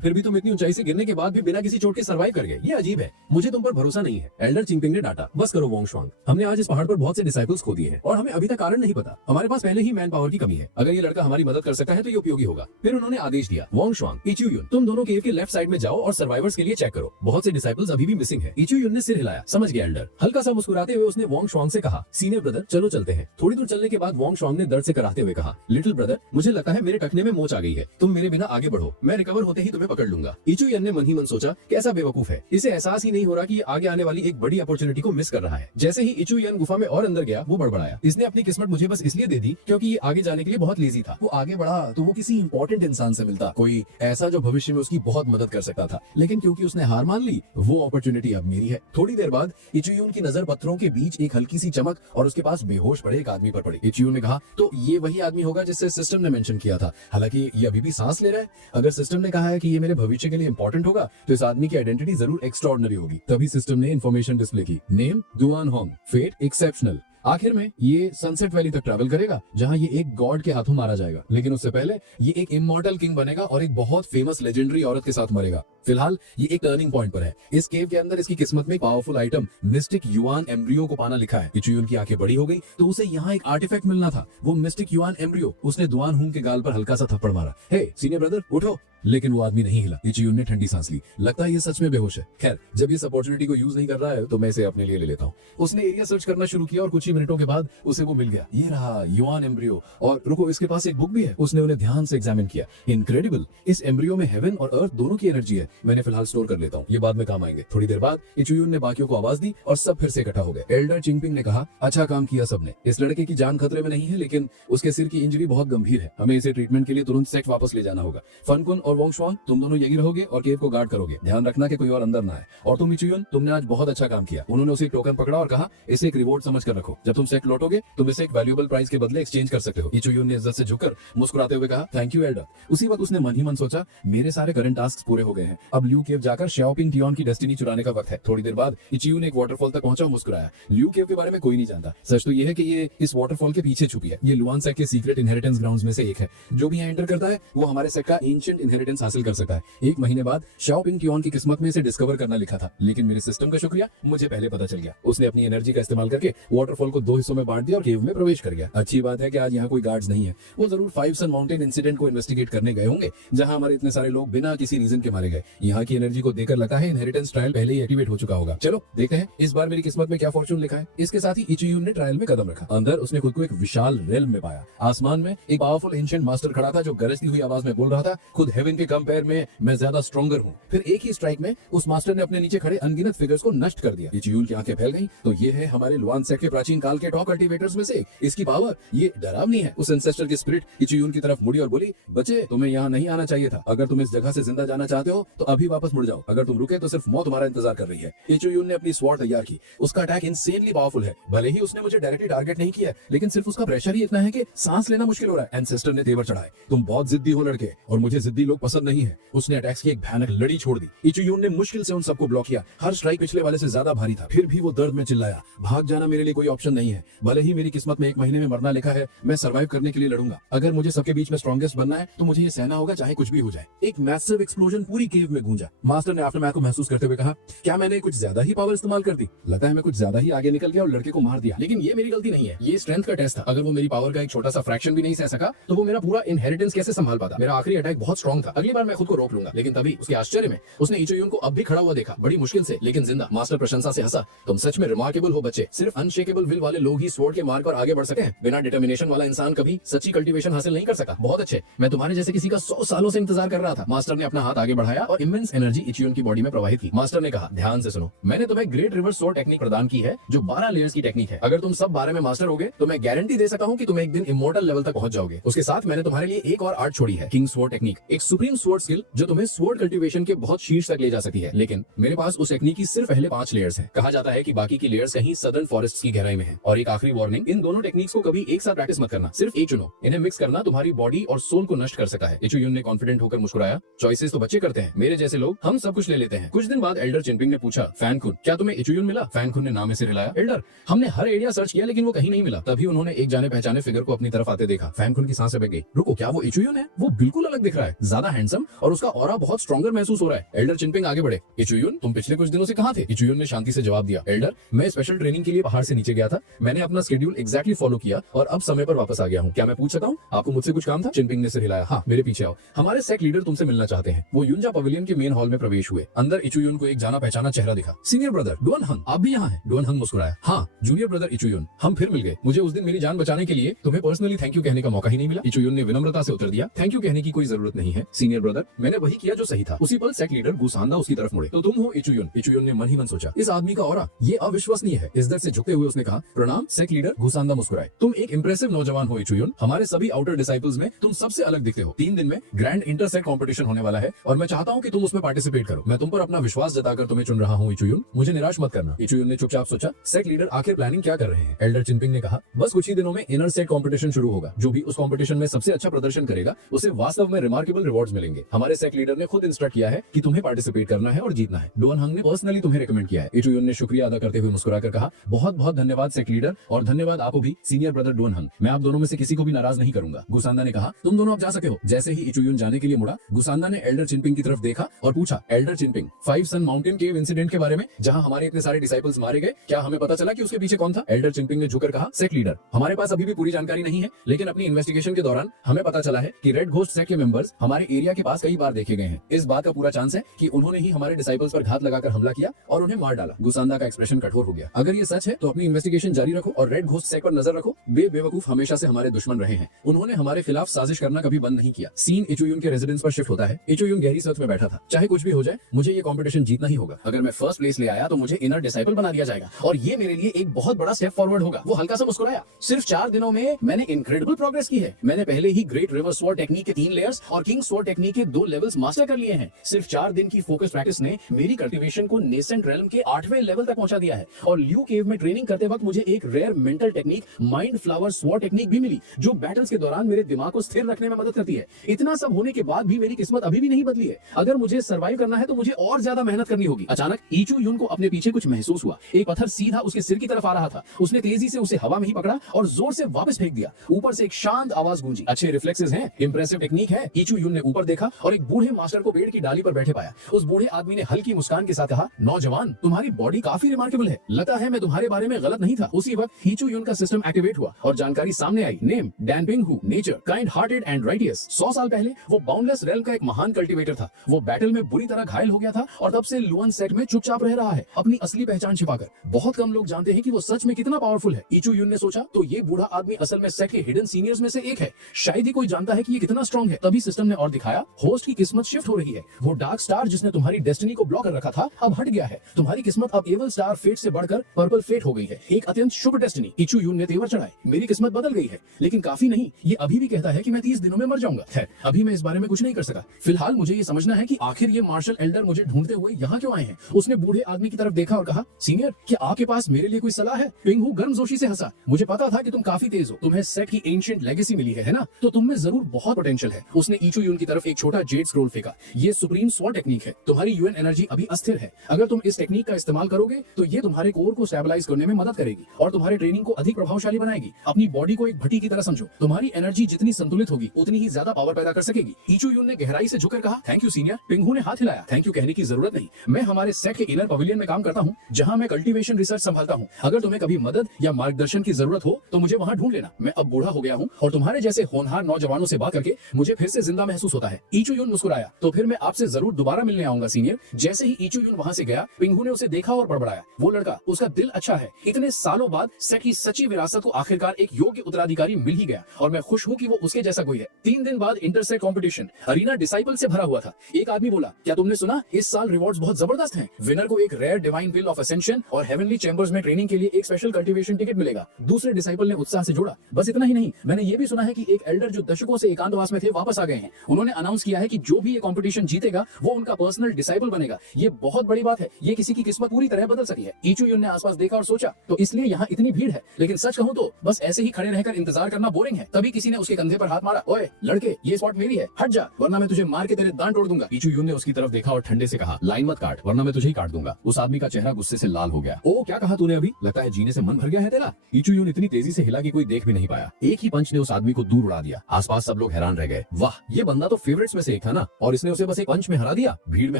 फिर भी तुम इतनी ऊंचाई से गिरने के बाद भी बिना किसी चोट के सर्वाइव कर गए। ये अजीब है, मुझे तुम पर भरोसा नहीं है। एल्डर चिंगपिंग ने डांटा, बस करो वोंग शुआंग, हमने आज इस पहाड़ पर बहुत से डिसाइपल्स खो दिए हैं और हमें अभी तक कारण नहीं पता। हमारे पास पहले ही मैन पावर पावर की कमी है। अगर ये लड़का हमारी मदद कर सकता है तो ये उपयोगी होगा। फिर उन्होंने आदेश दिया, वोंग शुआंग, इचू युन, तुम दोनों केव के लेफ्ट साइड में जाओ और सर्वाइवर्स के लिए चेक करो। बहुत से डिसाइपल्स अभी भी मिसिंग है। इचू युन ने सिर हिलाया, समझ गया एल्डर। हल्का सा मुस्कुराते हुए उसने वोंग शुआंग से कहा, सीनियर ब्रदर चलो चलते हैं। थोड़ी दूर चलने के बाद वोंग शुआंग ने दर्द से कराते हुए कहा, लिटिल ब्रदर मुझे लगता है मेरे टखने में मोच आ गई है, तुम मेरे बिना आगे बढ़ो, मैं रिकवर होते ही तुम्हें पकड़ लूंगा। इचू यन ने मन ही मन सोचा, कैसा बेवकूफ है, इसे एहसास ही नहीं हो रहा कि ये आगे आने वाली एक बड़ी अपॉर्चुनिटी को मिस कर रहा है। जैसे ही इचू यन गुफा में और अंदर गया वो बड़बड़ाया, इसने अपनी किस्मत मुझे बस इसलिए दे दी क्योंकि ये आगे जाने के लिए बहुत लेजी था। वो आगे बढ़ा तो वो किसी इंपॉर्टेंट इंसान से मिलता, कोई ऐसा जो भविष्य में उसकी बहुत मदद कर सकता था, लेकिन क्योंकि उसने हार मान ली वो अपॉर्चुनिटी अब मेरी है। थोड़ी देर बाद इचुयून की नजर पत्थरों के बीच एक हल्की सी चमक और उसके पास बेहोश पड़े एक आदमी पर पड़ी। इचुयून ने कहा, तो ये वही आदमी होगा जिससे सिस्टम ने मेंशन किया था, हालांकि ये अभी भी सांस ले रहा है। अगर सिस्टम ने कहा है कि ये मेरे भविष्य के लिए इंपॉर्टेंट होगा तो इस आदमी की आइडेंटिटी जरूर एक्स्ट्राऑर्डिनरी होगी। तभी सिस्टम ने इन्फॉर्मेशन डिस्प्ले की, नेम दुआन होंग, फेट एक्सेप्शनल। आखिर में ये सनसेट वैली तक ट्रैवल करेगा जहां ये एक गॉड के हाथों मारा जाएगा, लेकिन उससे पहले ये एक इमॉर्टल किंग बनेगा और एक बहुत फेमस लेजेंडरी औरत के साथ मरेगा। फिलहाल ये एक टर्निंग पॉइंट पर है। इस केव के अंदर इसकी किस्मत में powerful item mistake yuan embryo को पाना लिखा है। इचुयून की आंखें बड़ी हो गई तो उसे यहाँ एक आर्टिफैक्ट मिलना था, वो मिस्टिक युआन एम्ब्रियो। उसने दुआन हुंग के गाल पर हल्का सा थप्पड़ मारा, हे सीनियर ब्रदर उठो, लेकिन वो आदमी नहीं हिला। इचुयून ने ठंडी सांस ली, लगता है ये सच में बेहोश है। खैर, जब ये इस अपॉर्चुनिटी को यूज नहीं कर रहा है तो मैं इसे अपने लिए ले लेता हूँ। उसने एरिया सर्च करना शुरू किया और कुछ ही मिनटों के बाद उसे वो मिल गया। ये रहा युआन एम्ब्रियो, और रुको इसके पास एक बुक भी है। उसने उन्हें ध्यान से एग्जामिन किया। इनक्रेडिबल, इस एम्ब्रियो में हेवन और अर्थ दोनों की एनर्जी है। मैंने फिलहाल स्टोर कर लेता हूँ, ये बाद में काम आएंगे। थोड़ी देर बाद इचुयून ने बाकियों को आवाज दी और सब फिर से इकट्ठा हो गए। एल्डर चिंगपिंग ने कहा, अच्छा काम किया सबने। इस लड़के की जान खतरे में नहीं है, लेकिन उसके सिर की इंजरी बहुत गंभीर है। हमें इसे ट्रीटमेंट के लिए तुरंत सेक्ट वापस ले जाना होगा। फनकुन और वोंग शुआंग, तुम दोनों यही रहोगे और केव को गार्ड करोगे। ध्यान रखना कि कोई और अंदर ना आए। और तुम इचुयून, तुमने आज बहुत अच्छा काम किया। उन्होंने उसे एक टोकन पकड़ा और कहा, इसे एक रिवॉर्ड समझ कर रखो। जब तुम सेक्ट लौटोगे तुम इसे एक वैल्यूएबल प्राइस के बदले एक्सचेंज कर सकते हो। इचुयून ने इज्जत से झुककर मुस्कुराते हुए कहा, थैंक यू एल्डर। उसी वक्त उसने मन ही मन सोचा, मेरे सारे करंट टास्क पूरे हो गए हैं, अब ल्यू केव जाकर शाओपिंग टियोन की डेस्टिनी चुराने का वक्त है। थोड़ी देर बाद इचुयून एक वाटरफॉल तक पहुंचा और मुस्कुराया। ल्यू केव के बारे में कोई नहीं जानता। सच तो यह है कि ये इस वाटरफॉल के पीछे छुपी है। ये लुआन सेक्ट के सीक्रेट इनहेरिटेंस ग्राउंड्स में से एक है। जो भी यहाँ एंटर करता है वो हमारे सेक्ट का एंशिएंट इनहेरिटेंस हासिल कर सकता है। एक महीने बाद शाओपिंग टियोन की किस्मत में इसे डिस्कवर करना लिखा था, लेकिन मेरे सिस्टम का शुक्रिया, मुझे पहले पता चल गया। उसने अपनी एनर्जी का इस्तेमाल करके वाटरफॉल को 2 हिस्सों में बांट दिया और केव में प्रवेश कर गया। अच्छी बात है कि आज यहाँ कोई गार्ड्स नहीं है। वो जरूर 5 सन माउंटेन इंसिडेंट को इन्वेस्टिगेट करने गए होंगे, जहां हमारे इतने सारे लोग बिना किसी रीजन के मारे गए। यहाँ की एनर्जी को देखकर लगता है इनहेरिटेंस ट्रायल पहले ही एक्टिवेट हो चुका होगा। चलो देखते हैं इस बार मेरी किस्मत में क्या फॉर्चून लिखा है। इसके साथ ही इचुयून ने ट्रायल में कदम रखा। अंदर उसने खुद को एक विशाल रेल्म में पाया। आसमान में एक पावरफुल एंशिएंट मास्टर खड़ा था जो गरजती हुई आवाज में बोल रहा था, खुद हेवन के कंपेयर में मैं ज्यादा स्ट्रॉन्गर हूँ। फिर एक ही स्ट्राइक में उस मास्टर ने अपने नीचे खड़े अनगिनत फिगर्स को नष्ट कर दिया। इचुयून की आंखें फैल गईं, तो ये है हमारे लुआन सेक्ट के प्राचीन काल के टॉप कल्टीवेटर्स में से। इसकी पावर, ये डरावनी है। उस एंसेस्टर की स्पिरिट इचुयून की तरफ मुड़ी और बोली, बच्चे तुम्हें यहाँ नहीं आना चाहिए था। अगर तुम इस जगह से जिंदा जाना चाहते हो तो अभी वापस मुड़ जाओ। अगर तुम रुके तो सिर्फ मौत तुम्हारा इंतजार कर रही है। इचुयून ने अपनी स्वॉर्ड तैयार की। उसका अटैक इंसेनली पावरफुल है। भले ही उसने मुझे डायरेक्टली टारगेट नहीं किया, लेकिन सिर्फ उसका प्रेशर ही इतना है कि सांस लेना मुश्किल हो रहा है। एंसेस्टर ने तेवर चढ़ाए, तुम बहुत जिद्दी हो लड़के, और मुझे जिद्दी लोग पसंद नहीं है। उसने अटैक्स की एक भयानक लड़ी छोड़ दी। इचुयून ने मुश्किल से उन सबको ब्लॉक किया। हर स्ट्राइक पिछले वाले से ज्यादा भारी था। फिर भी वो दर्द में चिल्लाया, भाग जाना मेरे लिए कोई ऑप्शन नहीं है। भले ही मेरी किस्मत में 1 महीने में मरना लिखा है, मैं सर्वाइव करने के लिए लड़ूंगा। अगर मुझे सबके बीच में स्ट्रॉन्गेस्ट बनना है तो मुझे ये सहना होगा, चाहे कुछ भी हो जाए। एक मैसिव एक्सप्लोजन पूरी केव में गूंजा। मास्टर ने आफ्टरमैथ को महसूस करते हुए कहा, क्या मैंने कुछ ज्यादा ही पावर इस्तेमाल कर दी? लगता है मैं कुछ ज्यादा ही आगे निकल गया और लड़के को मार दिया। लेकिन ये मेरी गलती नहीं है, ये स्ट्रेंथ का टेस्ट था। अगर वो मेरी पावर का एक छोटा सा फ्रैक्शन भी नहीं सह सका तो वो मेरा पूरा इनहेरिटेंस कैसे संभाल पाता? मेरा आखिरी अटैक बहुत स्ट्रॉन्ग था। अगली बार मैं खुद को रोक लूंगा। लेकिन तभी उसके आश्चर्य में उसने इचुयून को अब भी खड़ा हुआ देखा, बड़ी मुश्किल से लेकिन जिंदा। मास्टर प्रशंसा से हंसा, तुम सच में रिमार्केबल हो बच्चे। सिर्फ अनशेकेबल विल वाले लोग ही स्वॉर्ड के मार्ग पर आगे बढ़ सकते हैं। बिना डिटर्मिनेशन वाला इंसान कभी सच्ची कल्टीवेशन हासिल नहीं कर सकता। बहुत अच्छे, मैं तुम्हारे जैसे किसी का 100 सालों से इंतजार कर रहा था। मास्टर ने अपना हाथ आगे बढ़ाया और इमेंस एनर्जी इचुयून की बॉडी में प्रवाहित की। मास्टर ने कहा, ध्यान से सुनो, मैंने तुम्हें ग्रेट रिवर स्वॉर्ड टेक्निक प्रदान की है जो 12 लेयर्स की टेक्निक है। अगर तुम सब 12 में मास्टर होगे तो मैं गारंटी दे सकता हूँ कि तुम एक दिन इमॉर्टल लेवल तक पहुंच जाओगे। उसके साथ मैंने तुम्हारे लिए एक और आर्ट छोड़ी है, किंग स्वॉर्ड टेक्निक, एक सुप्रीम स्वॉर्ड स्किल जो तुम्हें स्वॉर्ड कल्टीवेशन के बहुत शीर्ष तक ले जा सकती है। लेकिन मेरे पास उस टेक्निक की सिर्फ पहले 5 लेयर्स हैं। कहा जाता है कि बाकी की लेयर्स कहीं सदर्न फॉरेस्ट की गहराई में है। और एक आखिरी वार्निंग, इन दोनों टेक्निक्स को कभी एक साथ प्रैक्टिस मत करना, सिर्फ एक चुनो। इन्हें मिक्स करना तुम्हारी बॉडी और सोल को नष्ट कर सकता है। इचुयून ने कॉन्फिडेंट होकर मुस्कुराया, चॉइसेस तो बच्चे करते हैं, मेरे जैसे लोग हम सब कुछ ले लेते हैं। कुछ दिन बाद एल्डर चिनपिंग ने पूछा, फैनकुन, क्या तुम्हें इचुयून मिला? फैनकुन ने नाम से हिलाया, एल्डर, हमने हर एरिया सर्च किया लेकिन वो कहीं नहीं मिला। तभी उन्होंने एक जाने पहचाने फिगर को अपनी तरफ आते देखा। फैनकुन की सांसें बह गई। रुको, क्या वो इचुयून है? वो बिल्कुल अलग दिख रहा है, ज्यादा ज्यादा हैंडसम और उसका ऑरा बहुत स्ट्रॉन्गर महसूस हो रहा है। एल्डर चिनपिंग आगे बढ़े, इचुयुन तुम पिछले कुछ दिनों से कहाँ थे? इचुयुन ने शांति से जवाब दिया, एल्डर मैं स्पेशल ट्रेनिंग के लिए पहाड़ से नीचे गया था, मैंने अपना शेड्यूल एग्जैक्टली फॉलो किया और अब समय पर वापस आ गया हूँ। क्या मैं पूछ सकता हूँ आपको मुझसे कुछ काम था? चिनपिंग ने सिर हिलाया। हाँ मेरे पीछे आओ, हमारे सेक लीडर तुमसे मिलना चाहते हैं। वो युनजा पवेलियन के मेन हॉल में प्रवेश हुए। अंदर इचुयुन को एक जाना पहचाना चेहरा दिखा। सीनियर ब्रदर डुअन हंग, आप भी यहाँ हैं? डुअन हंग मुस्कुराया, हाँ जूनियर ब्रदर इचुयुन, हम फिर मिल गए। मुझे उस दिन मेरी जान बचाने के लिए तुम्हें पर्सनली थैंक यू कहने का मौका ही नहीं मिला। इचुयुन ने विनम्रता से उत्तर दिया, थैंक यू कहने की कोई जरूरत नहीं है सीनियर ब्रदर, मैंने वही किया जो सही था। उसी पल सेक लीडर गुसांदा उसकी तरफ मुड़े। तो तुम हो इचुयुन? इचुयुन ने मन ही मन सोचा, इस आदमी का ऑरा ये अविश्वसनीय है। इस दर से झुकते हुए उसने कहा, प्रणाम सेक लीडर। गुसांदा मुस्कुराए, तुम एक इंप्रेसिव नौजवान हो इचुयुन, हमारे सभी आउटर डिसाइपल्स में तुम सबसे अलग दिखते हो। 3 दिन में ग्रैंड इंटरसेक्ट कंपटीशन होने वाला है और मैं चाहता हूँ कि तुम उसमें पार्टिसिपेट करो। मैं तुम पर अपना विश्वास जताकर तुम्हें चुन रहा हूँ इचुयुन, मुझे निराश मत करना। इचुयुन ने चुपचाप सोचा, सेक लीडर आखिर प्लानिंग क्या कर रहे हैं? एल्डर चिनपिंग ने कहा, बस कुछ ही दिनों में इनर सेट कंपटीशन शुरू होगा। जो भी उस कंपटीशन में सबसे अच्छा प्रदर्शन करेगा उसे वास्तव में रिमार्केबल रिवॉर्ड्स मिलेंगे। हमारे सेक लीडर ने खुद इंस्ट्रक्ट किया है कि तुम्हें पार्टिसिपेट करना है और जीतना है। डुअन हंग ने पर्सनली तुम्हें रिकमेंड किया है। इचुयुन ने शुक्रिया अदा करते हुए मुस्कुराकर कहा, बहुत बहुत धन्यवाद सेक लीडर और धन्यवाद आपको भी सीनियर ब्रदर डुअन हंग, मैं आप दोनों में से किसी को भी नाराज नहीं करूंगा। गुसांदा ने कहा, तुम दोनों अब जा सके हो। जैसे ही इचुयुन जाने के लिए मुड़ा, गुसांदा ने एल्डर चिनपिंग की तरफ देखा और पूछा, एल्डर चिनपिंग 5 सन माउंटेन केव इंसिडेंट के बारे में जहां हमारे इतने सारे डिसाइपल्स मारे गए, क्या हमें पता चला कि उसके पीछे कौन था? एल्डर चिनपिंग ने झुककर कहा, सेक लीडर हमारे पास अभी भी पूरी जानकारी नहीं है, लेकिन अपनी इन्वेस्टिगेशन के दौरान हमें पता चला है कि रेड घोस्ट सेक के मेंबर्स हमारे एरिया के पास कई बार देखे गए हैं। इस बात का पूरा चांस है कि उन्होंने ही हमारे डिसाइपल्स पर घात लगाकर हमला किया और उन्हें मार डाला। गुसांदा का एक्सप्रेशन कठोर हो गया। अगर ये सच है तो अपनी इन्वेस्टिगेशन जारी रखो और रेड घोस्ट सेक पर नजर रखो। बेवकूफ हमेशा से हमारे दुश्मन रहे हैं, उन्होंने हमारे खिलाफ साजिश करना कभी बंद नहीं किया। सीन इचुयुन के रेजिडेंस पर शिफ्ट होता है। इचुयुन गहरी सोच में बैठा था, चाहे कुछ भी हो जाए मुझे ये कंपटीशन जीतना ही होगा। अगर मैं फर्स्ट प्लेस ले आया तो मुझे इनर डिसाइपल बना दिया जाएगा और ये मेरे लिए एक बहुत बड़ा स्टेप फॉरवर्ड होगा। वो हल्का सा मुस्कुराया, सिर्फ 4 दिनों में मैंने इनक्रेडिबल प्रोग्रेस की है। मैंने पहले ही ग्रेट रिवर स्वॉर्ड टेक्निक के 3 लेयर्स और किंग स्वॉर्ड टेक्निक के 2 लेवल्स मास्टर कर लिए हैं। सिर्फ 4 दिन की फोकस प्रैक्टिस ने मेरी कल्टीवेशन को नेसेंट रेल्म के 8वें लेवल तक पहुंचा दिया है और ल्यू केव में ट्रेनिंग करते वक्त मुझे एक rare mental technique mind flower sword technique भी मिली जो बैटल्स के दौरान मेरे दिमाग को स्थिर रखने में मदद करती है। इतना सब होने के बाद भी मेरी किस्मत अभी भी नहीं बदली है। अगर मुझे सर्वाइव करना है तो मुझे और ज्यादा मेहनत करनी होगी। अचानक इचुयुन को अपने पीछे कुछ महसूस हुआ। एक पत्थर सीधा उसके सिर की तरफ आ रहा था। उसने तेजी से उसे हवा में ही पकड़ा और जोर से वापस फेंक दिया। ऊपर से एक शांत आवाज गूंजी, अच्छे रिफ्लेक्सेस हैं, इंप्रेसिव टेक्निक है। इचुयुन ने ऊपर देखा और एक बूढ़े मास्टर को पेड़ की डाली पर बैठे पाया। उस बूढ़े आदमी ने हल्की मुस्कान के साथ कहा, नौजवान तुम्हारी बॉडी काफी रिमार्केबल है, लगता है मैं तुम्हारे बारे में गलत नहीं था। उसी वक्त इचुयुन का सिस्टम एक्टिवेट हुआ और जानकारी सामने आई। Name Dan Pinghu, nature kind hearted and righteous. 100 साल पहले वो बाउंडलेस रेल्म का एक महान कल्टीवेटर था। वो बैटल में बुरी तरह घायल हो गया था और तब से लुअन सेट में चुपचाप रह रहा है, अपनी असली पहचान छिपाकर। बहुत कम लोग जानते हैं कि वो सच में कितना पावरफुल है। इचुयुन ने सोचा, तो ये बूढ़ा आदमी असल में सेट के हिडन सीनियर्स में से एक है। शायद ही कोई जानता है कि ये कितना स्ट्रांग है। तभी सिस्टम ने और दिखाया, होस्ट की किस्मत शिफ्ट हो रही है। वो डार्क स्टार जिसने तुम्हारी डेस्टिनी को ब्लॉक कर रखा था अब हट गया है। तुम्हारी किस्मत अब एवल स्टार फेट से बढ़कर पर्पल फेट हो गई है, एक अत्यंत शुभ डेस्टिनी। इचुयुन ने तेवर चढ़ाए, मेरी किस्मत बदल गई है, लेकिन काफी नहीं, ये अभी भी कहता है कि मैं 30 दिनों में मर जाऊंगा। खैर अभी मैं इस बारे में कुछ नहीं कर सका। फिलहाल मुझे ये समझना है कि आखिर ये मार्शल एल्डर मुझे ढूंढते हुए यहाँ क्यों आए हैं। उसने बूढ़े आदमी की तरफ देखा और कहा, सीनियर क्या आपके पास मेरे लिए कोई सलाह है? पिंगहू गर्मजोशी से हंसा, मुझे पता था कि तुम काफी तेज हो, तुम्हें सेट की एंशिएंट लेगेसी मिली है ना, तो तुम में जरूर बहुत पोटेंशियल है। उसने इचुयुन की तरफ एक छोटा जेड स्क्रोल फेंका, ये सुप्रीम स्वॉर्ड टेक्निक है। तुम्हारी यूएन एनर्जी अभी अस्थिर है। अगर तुम इस टेक्निक का इस्तेमाल करोगे तो ये तुम्हारे कोर को स्टेबलाइज करने में मदद करेगी और तुम्हारे ट्रेनिंग को अधिक प्रभावशाली बनाएगी। अपनी बॉडी को एक भट्टी की तरह समझो, तुम्हारी एनर्जी जितनी संतुलित होगी उतनी ही ज्यादा पावर पैदा कर सकेगी। इचुयुन ने गहराई से झुककर कहा, थैंक यू सीनियर। पिंगहू ने हाथ हिलाया, थैंक यू कहने की जरूरत नहीं, मैं हमारे सेट के इनर पवेलियन में काम करता हूँ जहाँ मैं कल्टीवेशन रिसर्च संभालता हूँ। अगर तुम्हें कभी मदद या मार्गदर्शन की जरूरत हो तो मुझे वहाँ ढूंढ लेना। मैं अब बूढ़ा हो गया हूँ और तुम्हारे जैसे होनहार नौजवानों से बात करके मुझे फिर से जिंदा महसूस होता है। इचुयुन मुस्कुराया, तो फिर मैं आपसे जरूर दोबारा मिलने आऊंगा सीनियर। जैसे ही इचुयुन वहाँ से गया, पिंगहू ने उसे देखा और बड़बड़ाया, वो लड़का, उसका दिल अच्छा है। इतने सालों बाद सेट की सच्ची विरासत को आखिरकार एक योग्य उत्तराधिकारी मिल ही गया और मैं खुश हूँ कि वो उसके जैसा कोई है। 3 दिन बाद इंटरसेक्ट कंपटीशन अरीना डिसाइपल से भरा हुआ था। एक आदमी बोला, क्या तुमने सुना इस साल रिवॉर्ड्स बहुत जबरदस्त हैं। विनर को एक rare divine will of ascension और हेवनली चैम्बर्स में ट्रेनिंग के लिए एक स्पेशल कल्टीवेशन टिकट मिलेगा। दूसरे डिसाइपल ने उत्साह से जोड़ा, बस इतना ही नहीं, मैंने ये भी सुना है कि एक एल्डर जो दशकों से एकांतवास में थे वापस आ गए हैं। उन्होंने अनाउंस किया है कि जो भी ये कंपटीशन जीतेगा वो उनका पर्सनल डिसाइपल बनेगा। ये बहुत बड़ी बात है, ये किसी की किस्मत पूरी तरह बदल सकती है। इचुयुन ने आसपास देखा और सोचा, तो इसलिए यहाँ इतनी भीड़ है, लेकिन सच कहूँ तो बस ऐसे ही खड़े रहकर इंतजार करना बोरिंग है। तभी किसी ने उसके कंधे पर हाथ मारा, ओए लड़के, ये स्पॉट मेरी है, हट जा वरना मैं तुझे मार के तेरे दांत तोड़ दूंगा। इचुयुन ने उसकी तरफ देखा और ठंडे से कहा, लाइन मत काट वरना मैं तुझे ही काट दूंगा। उस आदमी का चेहरा गुस्से से लाल हो गया। ओ क्या कहा तूने अभी? लगता है जीने से मन भर गया है तेरा। इचुयुन इतनी तेजी से हिला कि कोई देख भी नहीं पाया। एक ही पंच ने उस आदमी को दूर उड़ा दिया। आसपास सब लोग हैरान रह गए। वाह, ये बंदा तो तो फेवरेट्स में से एक था ना, और इसने उसे बस एक पंच में हरा दिया। भीड़ में